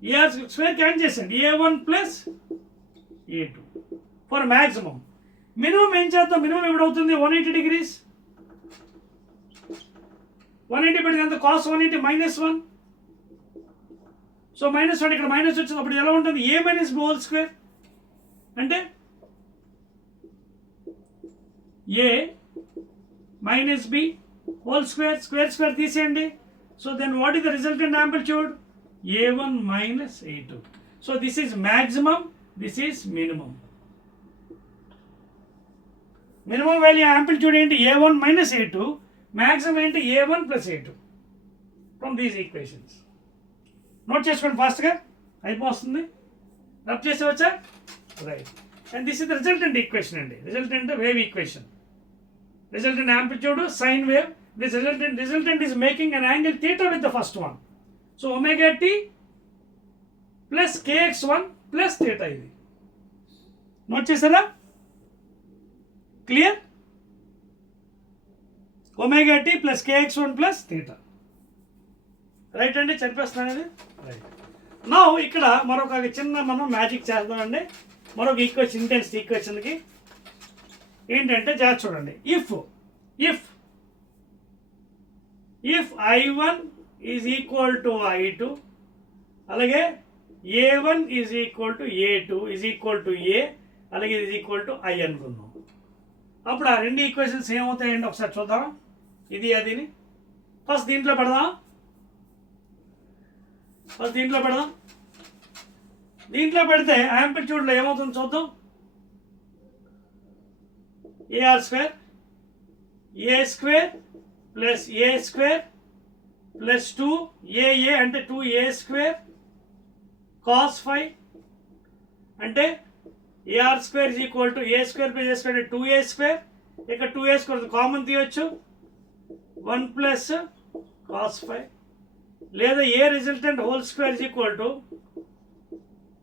AR square cancel చేసండి, A1 plus A2 for maximum. Minimum ఏం చేద్దాం? మినిమం ఎప్పుడవుతుంది? 180 degrees. 180 పెడితే ఎంత? కాస్ 180 -1. సో -1 ఇక్కడ మైనస్ వచ్చింది, అప్పుడు ఎలా ఉంటుంది? A minus B whole square అంటే A minus B whole square, square తీసేయండి. So then what is the resultant amplitude? A1 minus A2. So this is maximum, this is minimum. Minimum value amplitude ఏంటి? A1 minus A2. Maximum ఏంటి? A1 plus A2 from these equations. Note చేసుకోండి ఫాస్ట్గా, అయిపోతుంది. Rub చేసేవచ్చా? Right. And this is the resultant equation అండి, resultant wave equation. Resultant amplitude sine wave. This resultant is making an angle theta with the first one. So omega t plus kx1 plus theta ఇది. Note చేసారా? Clear? Omega t plus kx1 plus theta. Right అండి, చనిపిస్తున్నాను ఇది. రైట్. నా ఇక్కడ మరొక చిన్న మనం మ్యాజిక్ చేద్దామండి. మరొక ఈక్వేషన్, ఇంటెన్స్ ఈక్వేషన్కి ఏంటంటే జాగ్రత్త చూడండి. If I1 is equal to I2, అలాగే A1 is equal to A2 is equal to A, అలాగే ఈజ్ ఈక్వల్ టు I అనుకుందాం. అప్పుడు ఆ రెండు ఈక్వేషన్స్ ఏమవుతాయండి ఒకసారి చూద్దాం. ఇది అదిని ఫస్ట్ దీంట్లో పెడదాం. దీంట్లో పెడితే యాంప్లిట్యూడ్లో ఏమవుతుందో చూద్దాం. AR² A² plus A² plus 2AA అంటే 2A² కాస్ 5 అంటే AR² is equal to A² plus A² అంటే 2A². ఇక్కడ 2A² కామన్ తీయొచ్చు, 1 ప్లస్ కాస్ 5. లేదా A resultant whole square is equal to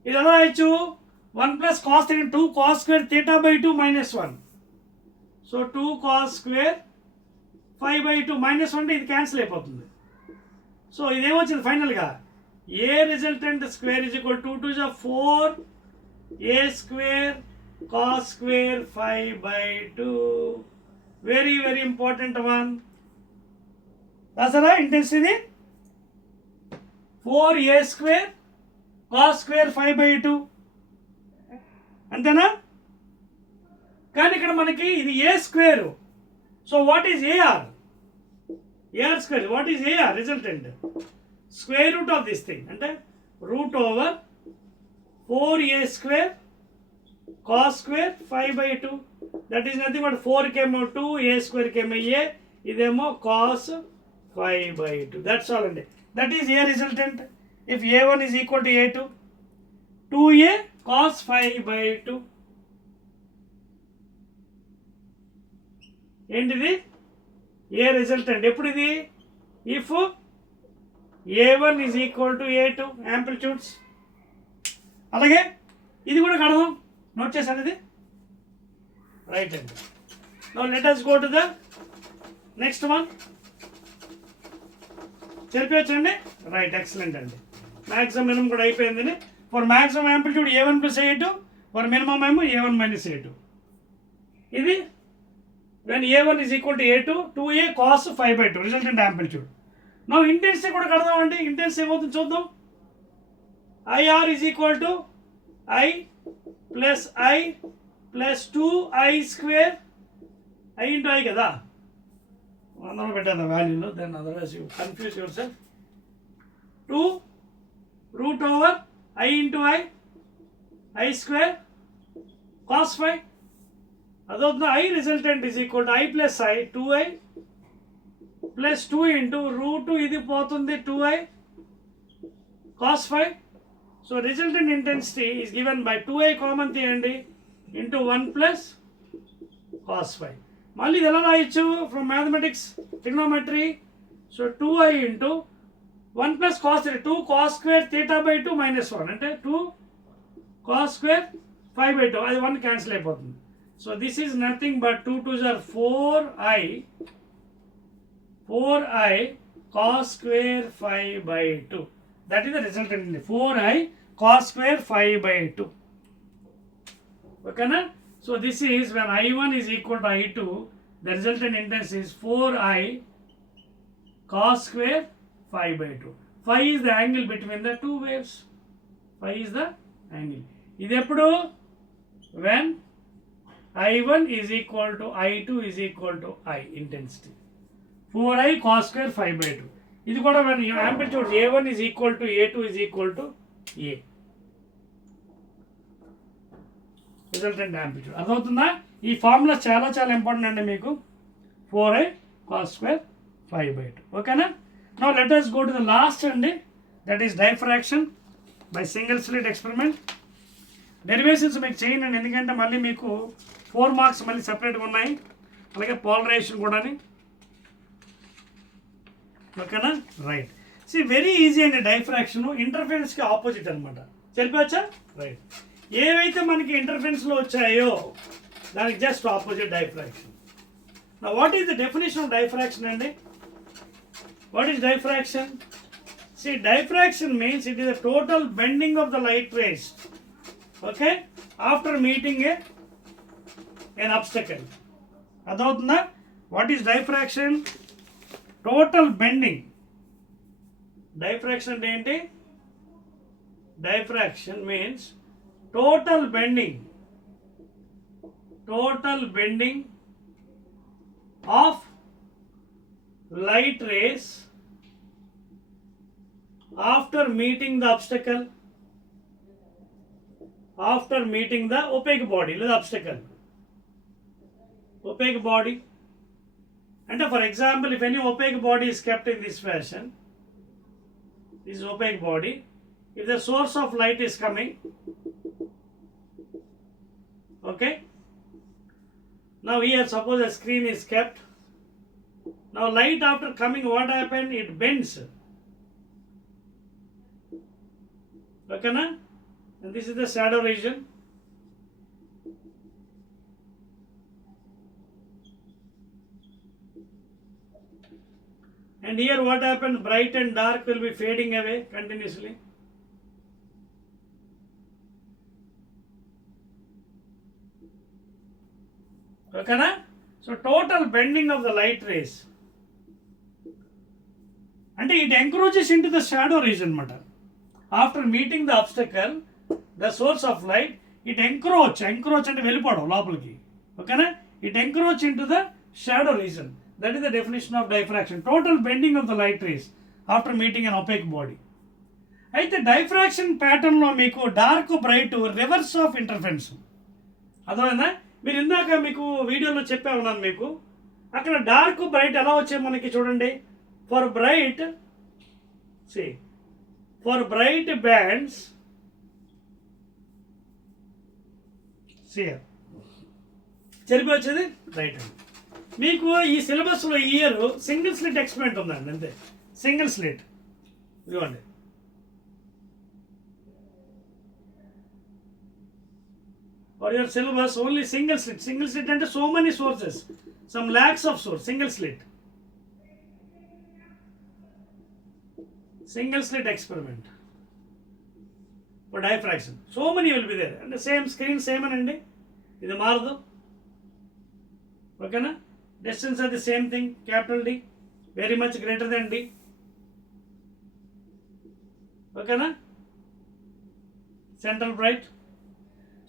ఇది ఎలా రాయొచ్చు? 1 plus cos 3 2 cos square theta by 2 -1. So 2 cos square 5/2 -1 ఇది క్యాన్సిల్ అయిపోతుంది. సో ఇదేమొచ్చింది ఫైనల్గా? A resultant square is equal 2 2 4 A² cos square 5/2. Very very important one. రాసారా intensity? 4A² cos square 5/2 అంతేనా? కానీ ఇక్కడ మనకి ఇది A². So what is AR² what is AR resultant? Square root of this thing అంటే root over 4A² cos square 5/2. That is nothing but 4 కేమో 2, A² కేమో A, ఇదేమో కాస్ 5/2. దట్స్ ఆల్ అండి. That is A resultant. If A1 is equal to A2, 2A cos 5/2. ఏంటిది? A resultant. ఎప్పుడు ఇది? If A1 is equal to A2 amplitudes. అలాగే ఇది కూడా కడదాం. నోట్ చేశాను ఇది. రైట్ అండి. Now let us go to the next one. చెప్పవచ్చండి? రైట్, ఎక్సలెంట్ అండి. మ్యాక్సిమం మినిమం కూడా అయిపోయింది. For maximum amplitude A1 plus A2, for minimum ఏమో A1 మైనస్ A2. ఇది when A1 is equal to A2, 2A cos 5/2 resultant amplitude. Now intensity కూడా కడదామండి. ఇంటెన్సిటీ ఏమవుతుంది చూద్దాం. IR is equal to I plus 2I². I into I కదా, అందరూ పెట్టాను వాల్యూలో. Then otherwise you confuse yourself. 2 root over I into I² cos 5. అదవుతుంది. I resultant is equal to I plus I 2I plus 2 into root ఇది పోతుంది 2I cos 5. So resultant intensity is given by 2I common తీయండి into 1 plus cos 5. మళ్ళీ ఇది ఎలా రాయొచ్చు from mathematics trigonometry. So 2i into 1 plus cos theta, 2 cos square theta by 2 మైనస్ 1 అంటే 2 cos square 5/2, అది 1 క్యాన్సిల్ అయిపోతుంది. So this is nothing but 2 2s are 4i cos square 5/2. That is the resultant in 4i cos square 5/2. Okay na? So this is when I1 is equal to I2, the resultant impedance is 4i cos square 5/2. Phi is the angle between the two waves. Phi is the angle. ఇది ఎప్పుడు when I1 is equal to I2 is equal to I intensity. 4i cos square 5/2. ఇది కూడా when amplitude A1 is equal to A2 is equal to A. Resultant amplitude అర్థమవుతుందా? ఈ ఫార్ములా చాలా చాలా ఇంపార్టెంట్ అండి మీకు. 4i cos square 5/2. ఓకేనా? Now let us go to the last అండి, that is diffraction by single slit experiment. Derivations మీకు చేయండి ఎందుకంటే మళ్ళీ మీకు 4 మార్క్స్ మళ్ళీ సపరేట్గా ఉన్నాయి, అలాగే పోలరైజేషన్ కూడా. ఓకేనా? రైట్. సి వెరీ ఈజీ అండి డైఫ్రాక్షన్, ఇంటర్ఫరెన్స్కి ఆపోజిట్ అనమాట. చెప్పవచ్చా? రైట్. ఏవైతే మనకి ఇంటర్ఫరెన్స్లో వచ్చాయో దానికి జస్ట్ ఆపోజిట్ డైఫ్రాక్షన్. నా what is the definition of diffraction అండి? What is diffraction? See diffraction means it is the total bending of the light rays, okay, after meeting an obstacle. అర్థమవుతుందా? What is diffraction? Total bending. Diffraction అంటే ఏంటి? Diffraction means total bending, total bending of light rays after meeting the obstacle, after meeting the opaque body లేదా obstacle. Opaque body, and for example if any opaque body is kept in this fashion, this opaque body, if the source of light is coming, okay, now here suppose a screen is kept. Now light after coming, what happened? It bends. Okay na? And this is the shadow region. And here what happens? Bright and dark will be fading away continuously. Okay na? So total bending of the light rays. And it encroaches into the shadow region matter. After meeting the obstacle, the source of light, it encroach అంటే వెళ్ళిపోవడం లోపలికి. ఓకేనా? It encroach into the shadow region. That is the definition of diffraction. Total bending of the light rays after meeting an opaque body. అయితే డైఫ్రాక్షన్ ప్యాటర్న్లో మీకు dark bright reverse of interference. అర్థమైందా? మీరు ఇందాక మీకు వీడియోలో చెప్పే ఉన్నాను మీకు, అక్కడ డార్క్ బ్రైట్ ఎలా వచ్చాయి మనకి చూడండి. ఫర్ బ్రైట్ బ్యాండ్స్ చెరిపి వచ్చేది రైట్ అండి. మీకు ఈ సిలబస్లో ఈ ఇయర్ సింగిల్ స్లిట్ ఎక్స్పెరిమెంట్ ఉందండి, అంతే. సింగిల్ స్లిట్ ఇదిగోండి. For your syllabus only single slit. Single slit అంటే so many sources, some lakhs of source. Single slit experiment for diffraction. So many will be there and the same screen same అండి, ఇది మారదు. ఓకేనా? Distance are the same thing, capital D very much greater than D. ఓకేనా? Central bright.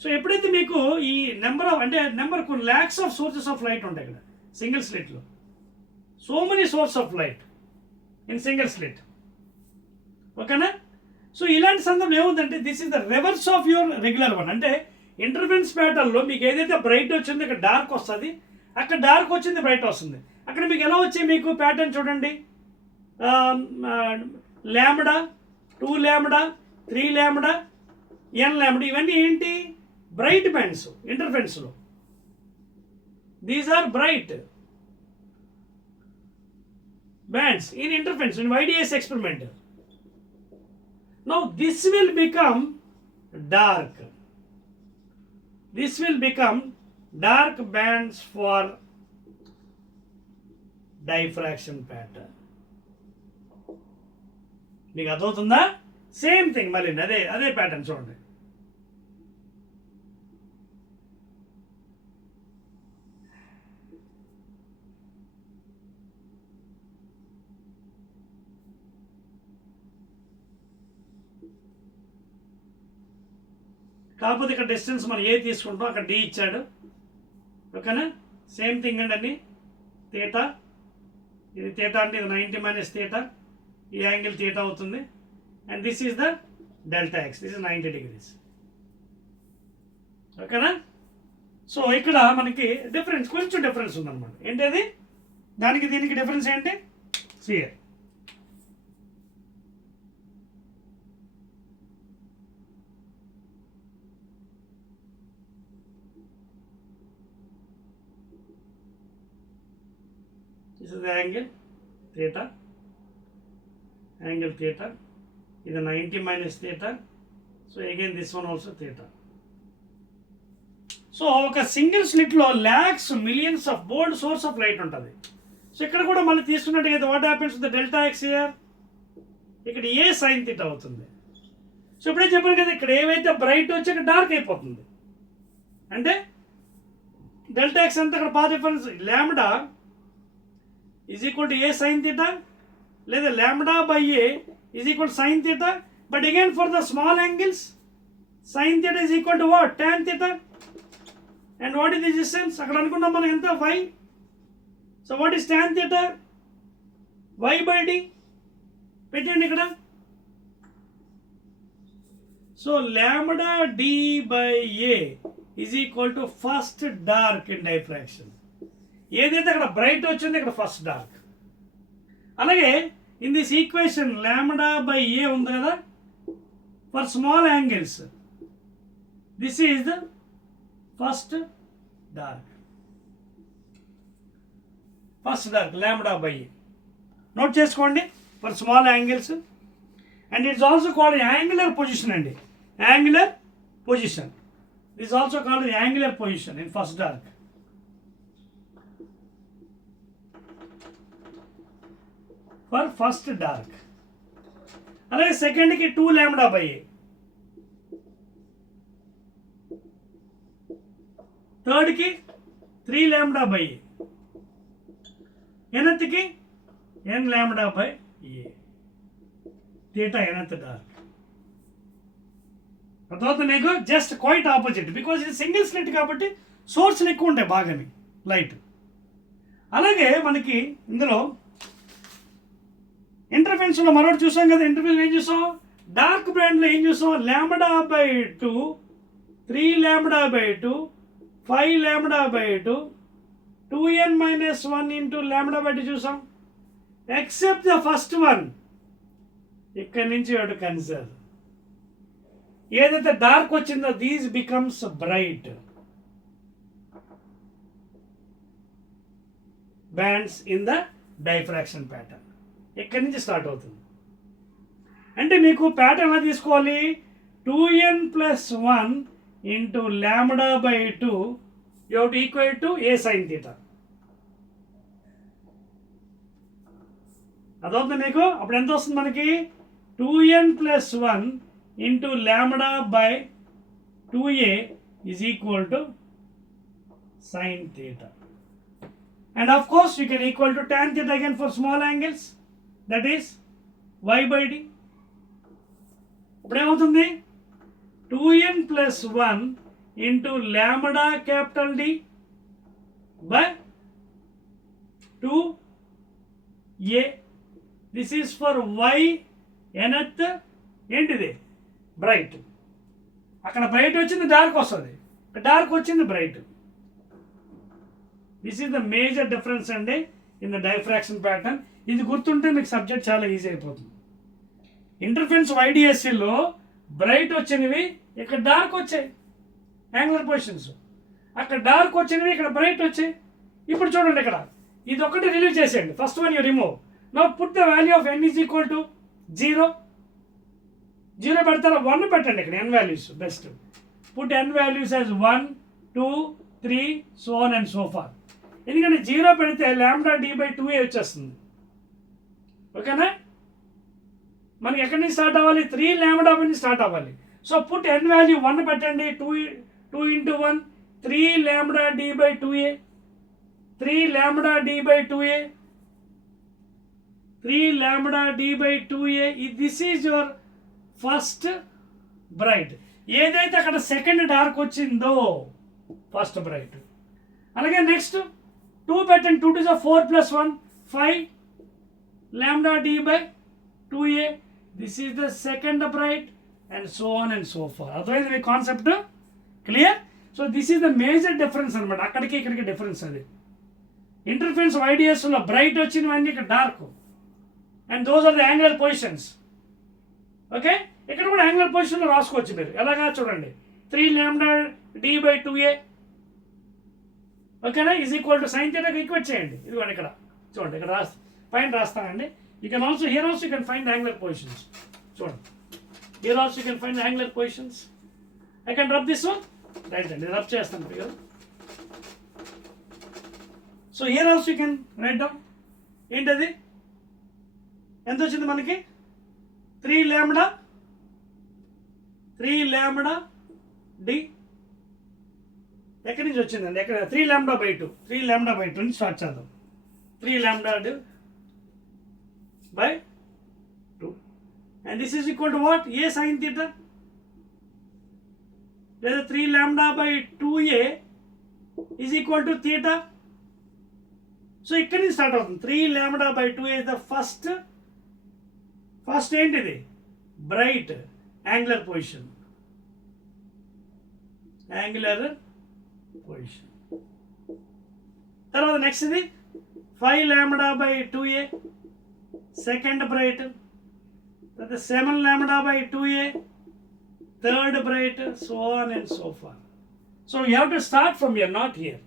So ఎప్పుడైతే మీకు ఈ number కొన్ని lakhs of sources of light ఉంటాయి ఇక్కడ సింగిల్ స్లిట్లో, so many source of light in single slit. ఓకేనా? సో ఇలాంటి సందర్భంలో ఏముందంటే this is the reverse of your regular one. అంటే ఇంటర్ఫరెన్స్ ప్యాటర్న్లో మీకు ఏదైతే బ్రైట్ వచ్చిందో ఇక్కడ డార్క్ వస్తుంది, అక్కడ డార్క్ వచ్చింది బ్రైట్ వస్తుంది. అక్కడ మీకు ఎలా వచ్చాయి మీకు ప్యాటర్న్ చూడండి, lambda, 2 lambda, 3 lambda, n lambda, ఇవన్నీ ఏంటి? బ్రైట్ బ్యాండ్స్ ఇంటర్ఫరెన్స్లో. These are bright bands in interference in YDS experiment. Now this will become dark. This will become dark bands for diffraction pattern. మీకు అర్థమవుతుందా? సేమ్ థింగ్ మళ్ళీ అదే ప్యాటర్న్ చూడండి. కాకపోతే ఇక్కడ డిస్టెన్స్ మనం ఏ తీసుకుంటాం, అక్కడ డి ఇచ్చాడు. ఓకేనా? సేమ్ థింగ్ అండి అన్ని. తీటా, ఇది తీటా అంటే ఇది 90 మైనస్ తీటా, ఈ యాంగిల్ తీటా అవుతుంది. And this is the delta X, this is 90 degrees. ఓకేనా? సో ఇక్కడ మనకి డిఫరెన్స్, కొంచెం డిఫరెన్స్ ఉందన్నమాట. ఏంటది? దానికి దీనికి డిఫరెన్స్ ఏంటి? సియర్ this is the angle theta, angle theta, ఇది 90 minus theta, so again this one also theta. So ఒక సింగిల్ స్లిట్లో lakhs millions of bold source of light ఉంటుంది. సో ఇక్కడ కూడా మళ్ళీ తీసుకున్నట్టుగా what happens the delta x here, ఇక్కడ ఏ సైన్ థీటా అవుతుంది. సో ఇప్పుడే చెప్పాను కదా, ఇక్కడ ఏవైతే బ్రైట్ వచ్చి ఇక్కడ డార్క్ అయిపోతుంది. అంటే డెల్టా ఎక్స్ అంతా ఇక్కడ path difference lambda is equal to a sine theta, లేదా lambda by a is equal sine theta. But again for the small angles sine theta is equal to what, tan theta. And what is the distance అక్కడ అనుకున్నాం మనం ఎంత, y. So what is tan theta, y by d పెట్టండి ఇక్కడ. So lambda d by a is equal to first dark in diffraction. ఏదైతే అక్కడ బ్రైట్ వచ్చిందో ఇక్కడ ఫస్ట్ డార్క్. అలాగే in this equation lambda by a ఉంది కదా, for small angles this is the first dark, first dark lambda by a. Note చేసుకోండి for small angles. And it's also called angular position అండి, angular position. This also called angular position in first dark. For first dark. అలాగే సెకండ్కి 2 lambda by a, థర్డ్కి 3 lambda by a, ఎనత్కి n lambda by a. Theta nth dark. తర్వాత మీకు just quite opposite, because ఇది single slit కాబట్టి సోర్స్లు ఎక్కువ ఉంటాయి బాగాని లైట్. అలాగే మనకి ఇందులో ఇంటర్ఫెరెన్స్లో మరొకటి చూసాం కదా. ఇంటర్ఫెరెన్స్ ఏం చూసాం, డార్క్ బ్యాండ్లో ఏం చూసాం, lambda by 2, 3 lambda by 2, 5 lambda by 2, 2n minus 1 into lambda by 2 చూసాం. ఎక్సెప్ట్ ద ఫస్ట్ వన్, ఇక్కడి నుంచి ఒకటి కన్సిడర్. ఏదైతే డార్క్ వచ్చిందో these becomes bright bands in the diffraction pattern. ఇక్కడి నుంచి స్టార్ట్ అవుతుంది. అంటే మీకు ప్యాటర్న్ ఎలా తీసుకోవాలి, 2n plus 1 into lambda by 2 you have to equal to a sin theta. అదవుతుంది మీకు. అప్పుడు ఎంత వస్తుంది మనకి, 2n plus 1 into lambda by 2a is equal to sin theta. And of course you can equal to tan theta again for small angles, that is y by d. ఇప్పుడు ఏమవుతుంది, 2n plus 1 into lambda capital D by 2a. This is for y nth ఏంటిది, బ్రైట్. అక్కడ బ్రైట్ వచ్చింది డార్క్ వస్తుంది, డార్క్ వచ్చింది bright. This is the major difference అండి in the diffraction pattern. ఇది గుర్తుంటే మీకు సబ్జెక్ట్ చాలా ఈజీ అయిపోతుంది. ఇంటర్ఫరెన్స్ వైడిఎస్సిలో బ్రైట్ వచ్చినవి ఇక్కడ డార్క్ వచ్చాయి, యాంగులర్ పొజిషన్స్. అక్కడ డార్క్ వచ్చినవి ఇక్కడ బ్రైట్ వచ్చాయి, ఇప్పుడు చూడండి ఇక్కడ ఇది ఒకటి రిలీవ్ చేసేయండి. First one you remove. Now put the value of n is equal to 0. 0 పెడతారా? 1 పెట్టండి ఇక్కడ n values best. Put n values as 1, 2, 3 so on and so far. ఎందుకంటే 0 పెడితే λd/2a వచ్చేస్తుంది. ఓకేనా? మనకి ఎక్కడి నుంచి స్టార్ట్ అవ్వాలి? 3 లాంబ్డా నుంచి స్టార్ట్ అవ్వాలి. సో పుట్ n వాల్యూ 1 పెట్టండి. 2 into 1 3 λd/2a. 3 λd/2a. 3 λd/2a. This is your first bright. ఏదైతే అక్కడ సెకండ్ డార్క్ వచ్చిందో ఫస్ట్ బ్రైట్. అలాగే నెక్స్ట్ 2 పెట్టండి. 2 to 4 plus 1 5 λd/2a. This is the second bright and so on and so far. అర్థమైంది మీ concept? Clear? So this is the major difference అనమాట. అక్కడికి ఇక్కడికి డిఫరెన్స్ అది. ఇంటర్ఫరెన్స్ వైడిఎస్లో బ్రైట్ వచ్చినవన్నీ ఇక్కడ dark and those are the angular positions. Okay, ఇక్కడ కూడా యాంగులర్ పొజిషన్లో రాసుకోవచ్చు మీరు. ఎలాగా చూడండి, 3 λd/2a ఓకేనా ఈజ్ ఈక్వల్ టు సైన్ థీటాకి ఈక్వేట్ చేయండి. ఇదిగోండి ఇక్కడ చూడండి, ఇక్కడ పైన రాస్తానండి. You can also here also you can find angular positions. చూడండి, here also you can find angular positions. I can rub this one. Right అండి, రబ్ చేస్తాను figure. So here also you can write down. ఏంటది? ఎంత వచ్చింది మనకి? 3 λd. ఎక్కడి నుంచి వచ్చిందండి? ఎక్కడ? 3 λ/2. 3 λ/2 నుంచి స్టార్ట్ చేద్దాం. 3 λd/2 and this is equal to what? A sin theta. లేదా 3 λ/2a is equal to theta. So ఇక్కడి నుంచి స్టార్ట్ అవుతుంది. 3 λ/2a is the ఫస్ట్ ఏంటిది? Bright angular position. తర్వాత నెక్స్ట్ ఇది 5 λ/2a సెకండ్ బ్రైట్. తర్వాత 7 λ/2a third bright, so on and so far. So you have to start from here, not here.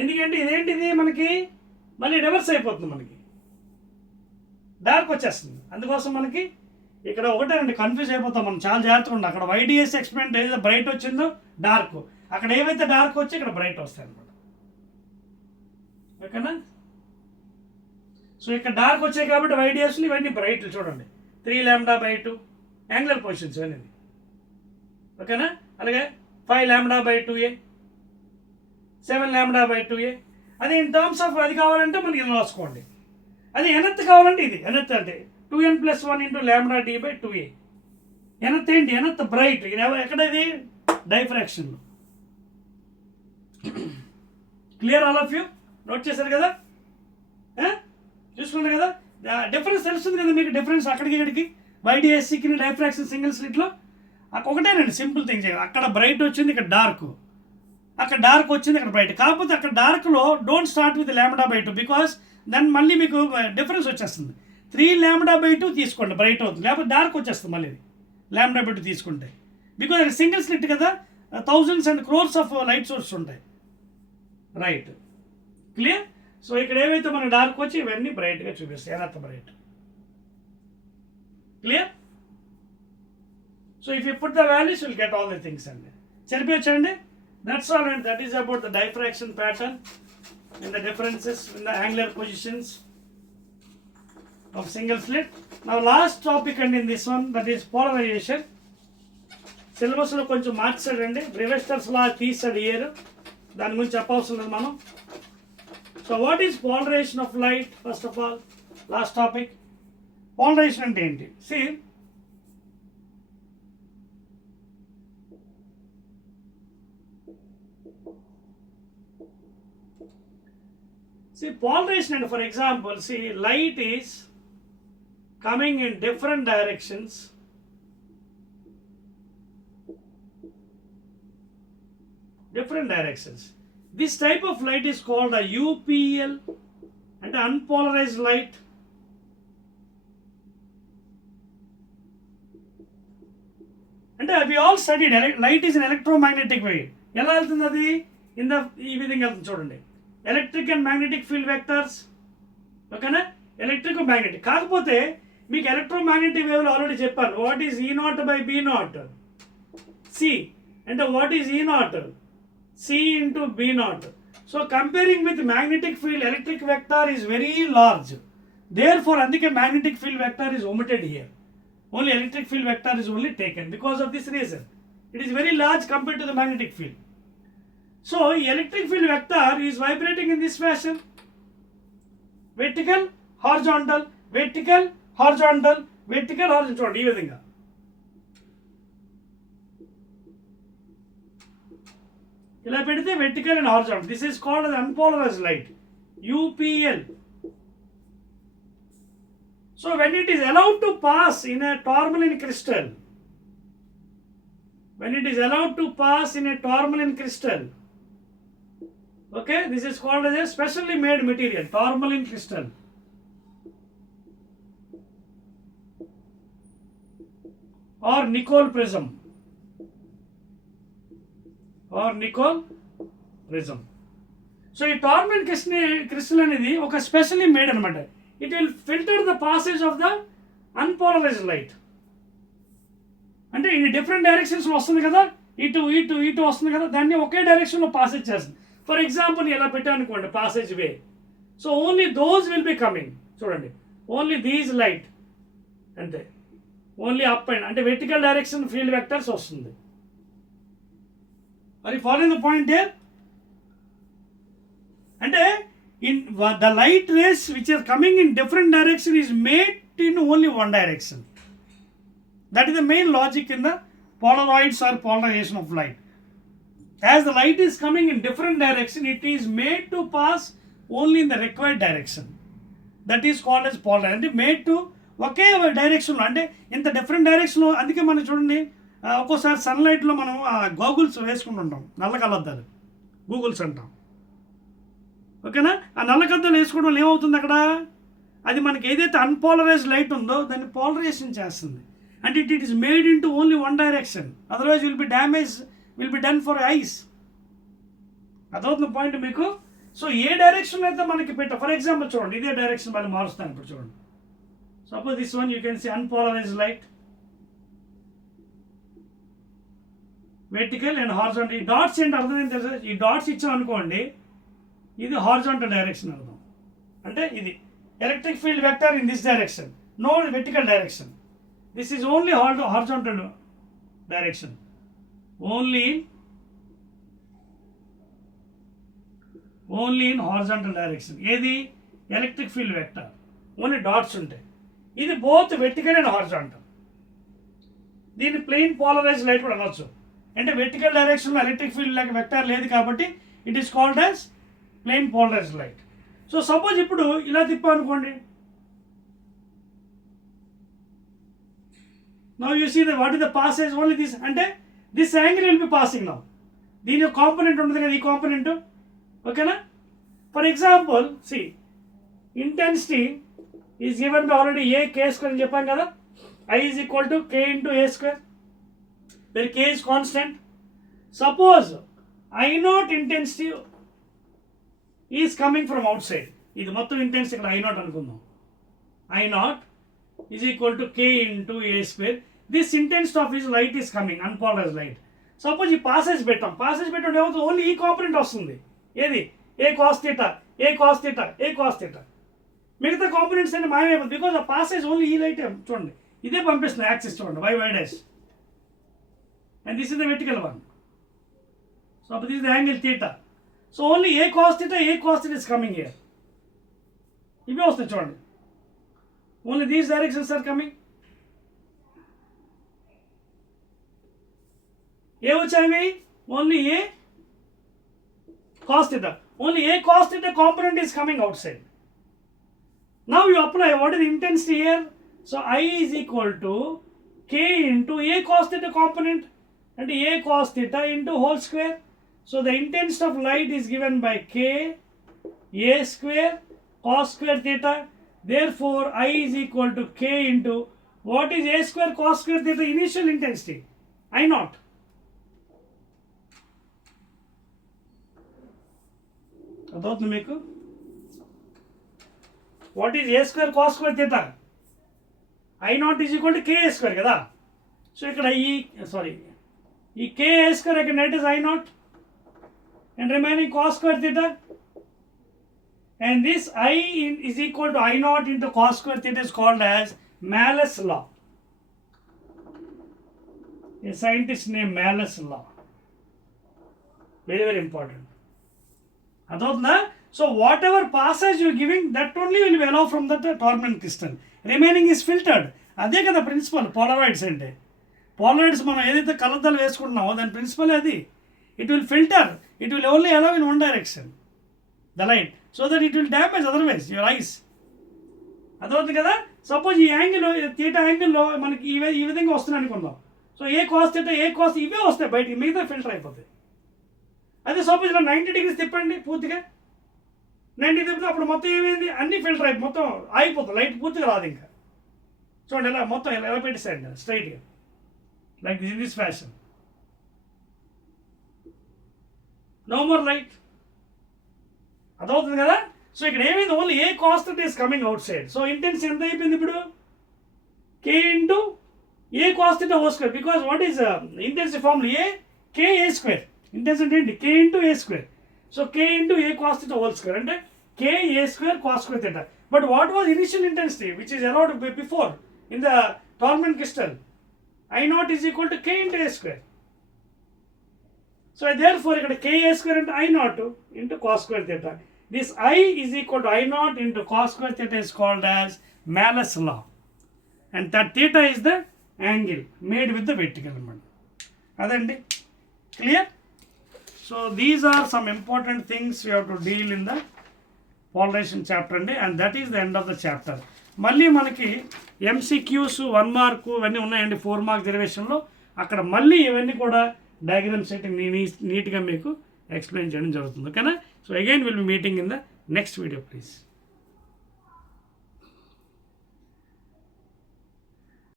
ఎందుకంటే ఇదేంటిది మనకి మళ్ళీ రివర్స్ అయిపోతుంది, మనకి డార్క్ వచ్చేస్తుంది. అందుకోసం మనకి ఇక్కడ ఒకటే రెండు కన్ఫ్యూజ్ అయిపోతాం మనం. చాలా జాగ్రత్తగా ఉండాలి. అక్కడ వైడిఎస్ ఎక్స్పెరిమెంట్ ఏదైతే బ్రైట్ వచ్చిందో డార్క్, అక్కడ ఏవైతే డార్క్ వచ్చి ఇక్కడ బ్రైట్ వస్తాయి అనమాట. ఓకేనా? సో ఇక్కడ డార్క్ వచ్చాయి కాబట్టి వైడిఎస్లు ఇవన్నీ బ్రైట్లు. చూడండి, 3 λ/2 యాంగులర్ పొజిషన్స్ ఇవన్నీ. ఓకేనా? అలాగే 5 λ/2a 7 λ/2a. అది ఇన్ టర్మ్స్ ఆఫ్ అది కావాలంటే మనకి ఇది రాసుకోండి. అది ఎనత్ కావాలంటే ఇది ఎనత్ అంటే 2n + 1 × λd/2a. ఎనత్ ఏంటి? Nth bright. ఇది ఎక్కడ? ఇది డైఫ్రాక్షన్లో. Clear all of you? Note చేశారు కదా? చూసుకున్నారు కదా? డిఫరెన్స్ తెలుస్తుంది కదా మీకు? డిఫరెన్స్ అక్కడికి ఇక్కడికి వైడిఎస్సికి డైఫ్రాక్షన్ సింగిల్ స్లిట్లో ఒకటేనండి. సింపుల్ థింగ్ చేయాలి. అక్కడ బ్రైట్ వచ్చింది, ఇక్కడ డార్క్. అక్కడ డార్క్ వచ్చింది, ఇక్కడ బ్రైట్. కాకపోతే అక్కడ డార్క్లో డోంట్ స్టార్ట్ విత్ λ/2 బికాస్ దాన్ని మళ్ళీ మీకు డిఫరెన్స్ వచ్చేస్తుంది. 3 λ/2 తీసుకోండి, బ్రైట్ అవుతుంది. లేకపోతే డార్క్ వచ్చేస్తుంది మళ్ళీ λ/2 తీసుకుంటే. బికాజ్ అది సింగిల్ స్లిట్ కదా, thousands and crores of light source ఉంటాయి. Right, clear? సో ఇక్కడ ఏవైతే మన డార్క్ వచ్చి ఇవన్నీ బ్రైట్గా చూపిస్తాయి. Nth bright. Clear? So if you put the values will get all the things అండి. సరిపోవచ్చండి? That's all, and that is about the diffraction pattern and the differences in the angular positions of single slit. Now last topic and in this one, that is polarization. Syllabus lo koncham marchadandi, Brevester's law teasadu here, dani gurinchi cheppavasam మనం. So what is polarization of light? First of all, last topic, polarization ante enti? See polarization, and for example, see light is coming in different directions. This type of light is called a UPL and unpolarized light. And we all studied light is an electromagnetic wave. ఎలా వెళ్తుంది అది? ఈ విధంగా వెళ్తుంది చూడండి. Electric and magnetic field vectors. ఓకేనా, electric magnetic. కాకపోతే మీకు ఎలక్ట్రోమాగ్నెటిక్ వేవ్లు ఆల్రెడీ చెప్పాను. What is E naught by B naught, C అంటే what is E naught, C into B naught. So comparing with magnetic field electric vector is very large. Therefore అందుకే magnetic field vector is omitted here. Only electric field vector is only taken because of this reason. It is very large compared to the magnetic field. So electric field vector is vibrating in this fashion: vertical, horizontal, vertical, horizontal, vertical, horizontal. ఈ విధంగా ఇలా పెడితే vertical and horizontal. This is called as unpolarized light, UPL. So when it is allowed to pass in a tourmaline crystal, when it is allowed to pass in a tourmaline crystal, okay, this is called as a specially made material, tourmaline crystal. Or Nicol prism. Or Nicol prism. So ఈ tourmaline crystal అనేది ఒక specially made అనమాట. It will filter the passage of the unpolarized light. అంటే ఇది డిఫరెంట్ డైరెక్షన్స్లో వస్తుంది కదా, ఇటు ఇటు ఇటు వస్తుంది కదా, దాన్ని ఒకే డైరెక్షన్లో పాసేజ్ చేస్తుంది. ఫర్ ఎగ్జాంపుల్ ఎలా పెట్టానుకోండి passage way. So only those will be coming. చూడండి, ఓన్లీ దీస్ లైట్ అంతే, ఓన్లీ అప్ అండ్ అంటే వెర్టికల్ డైరెక్షన్ ఫీల్డ్ వెక్టర్స్ వస్తుంది. మరి ఫాలోయింగ్ ద పాయింట్ హియర్ అంటే in the light rays which are coming in different direction is made in only one direction. That is the main logic in the polaroids or polarization of light. As the light is coming in different direction, it is made to pass only in the required direction. That is called as polarized. అంటే made to ఒకే డైరెక్షన్లో అంటే ఇంత డిఫరెంట్ డైరెక్షన్లో. అందుకే మనం చూడండి ఒక్కోసారి సన్లైట్లో మనం గోగుల్స్ వేసుకుంటుంటాం, నల్ల కలద్దాలు గూగుల్స్ అంటాం. ఓకేనా, ఆ నల్ల కద్దలు వేసుకోవడం వల్ల ఏమవుతుంది అక్కడ, అది మనకి ఏదైతే అన్పోలరైజ్డ్ లైట్ ఉందో దాన్ని పోలరైజేషన్ చేస్తుంది. అంటే it is made in to only one direction, otherwise will be damage, will be done for eyes. అదవుతుంది పాయింట్ మీకు. సో ఏ డైరెక్షన్ అయితే మనకి ఫర్ ఎగ్జాంపుల్ చూడండి, ఇదే డైరెక్షన్ మళ్ళీ మారుస్తాను ఇప్పుడు చూడండి. Suppose this one you can see unpolarized light, vertical and horizontal. ఈ డాట్స్ ఏంటి అర్థం ఏంటి తెలుసా, ఈ డాట్స్ ఇచ్చాం అనుకోండి, ఇది హారిజాంటల్ డైరెక్షన్ అర్థం. అంటే ఇది electric field vector in this direction, no vertical direction. This is only horizontal direction, only in horizontal direction. ఏది electric field vector, only dots ఉంటాయి. ఇది బోత్ వెర్టికల్ అండ్ హారిజాంటల్. దీన్ని ప్లెయిన్ పోలరైజ్డ్ లైట్ కూడా అనొచ్చు. అంటే వెర్టికల్ డైరెక్షన్లో ఎలక్ట్రిక్ ఫీల్డ్ లేక vector లేదు కాబట్టి it is called as plane polarized light. So suppose ఇప్పుడు ఇలా తిప్పానుకోండి, now you see the what is the passage only this, అంటే this angle will be passing now. దీని యొక్క కాంపోనెంట్ ఉంటుంది కదా, ఈ కాంపోనెంట్. ఓకేనా, for example see intensity is given by already a k square అని చెప్పాను కదా, I is equal to k into a square, where k is constant. Suppose I naught intensity is coming from outside. ఇది మొత్తం ఇంటెన్సిటీ ఇక్కడ I naught అనుకుందాం. I naught is equal to k into a square. This intensity of his light is coming, unpolarized light. Suppose ఈ పాసేజ్ పెట్టాం, ఏమవుతుంది, ఓన్లీ ఈ కాంపోనెంట్ వస్తుంది. ఏది ఏ కాస్ థీటా, ఏ కాస్ థీటా, ఏ కాస్ థీటా. మిగతా కాంపోనెంట్స్ అన్ని మాయమైపోతుంది. బికాజ్ ఆ పాసేజ్ ఓన్లీ ఈ లైట్. చూడండి ఇదే పంపిస్తుంది యాక్సిస్, చూడండి y dash, and this is the vertical one. So this is the angle theta. So only a cos theta is coming here. ఇవే వస్తాయి చూడండి, only these directions are coming. ఏ వచ్చాయి, only a cos theta, only a cos theta component is coming outside. Now you apply what is the intensity here. So I is equal to k into a cos theta component and a cos theta into whole square. So the intensity of light is given by k a square cos square theta. Therefore I is equal to k into what is a square cos square theta, initial intensity, I naught. అర్థమవుతుంది మీకు? What is a square cos square theta? I naught is equal to KA square కదా. సో ఇక్కడ ఈ KA square ఇక్కడ net is I naught and remaining cos square theta. And this I is equal to I naught into cos square theta is called as Malus law. A scientist named Malus law. Very, very important. Adotna? So whatever passage you are giving, that only will be allowed from that tournament crystal. Remaining is filtered. అదే కదా principal polaroids అంటే. పోలరాయిడ్స్ మనం ఏదైతే కలద్దలు వేసుకుంటున్నామో దాని ప్రిన్సిపల్ అది. It will filter, it will only allow in one direction the light, so that it will damage otherwise your eyes. అదవుతుంది కదా. సపోజ్ ఈ యాంగిల్ థీటా యాంగిల్లో మనకి ఈ విధంగా వస్తుంది అనుకుందాం. సో ఏ కాస్ థీటా ఏ కాస్ ఇవే వస్తాయి బయటికి, మిగతా ఫిల్టర్ అయిపోతాయి. అదే సపోజ్ ఇలా 90 degrees తిప్పండి పూర్తిగా, 90 తిప్పితే అప్పుడు మొత్తం ఏమైంది, అన్ని ఫిల్టర్ అయిపోయి మొత్తం ఆగిపోతుంది, లైట్ పూర్తిగా రాదు ఇంకా. చూడండి ఎలా మొత్తం ఎలా పెట్టేసాయండి స్ట్రైట్గా, like this in this fashion. No more light. అదవుతుంది కదా. సో ఇక్కడ ఏమైంది, only a cos is coming outside. సో ఇంటెన్సిటీ ఎంత అయిపోయింది ఇప్పుడు, k into a cos whole square. Because what is intensity formula, a k a square. Intensity ఏంటి, k into a square. So k into a cos whole square అంటే k a square cos square theta. But what was initial intensity which is allowed before in the tourmaline crystal, I naught is equal to k into a square. So therefore ఇక్కడ k a square అంటే I naught into cos square theta. This I is equal to I naught into cos square theta is called as Malus law. And that theta is the angle made with the vertical element. Adandi? Clear? So these are some important things we have to deal in the polarization chapter and that is the end of the chapter. మళ్ళీ మనకి MCQs 1 మార్క్ ఇవన్నీ ఉన్నాయండి 4 మార్క్ డెరివేషన్లో. అక్కడ మళ్ళీ ఇవన్నీ కూడా diagram setting నీట్గా మీకు explain చేయడం జరుగుతుంది. ఓకేనా? So again will be meeting in the next video please.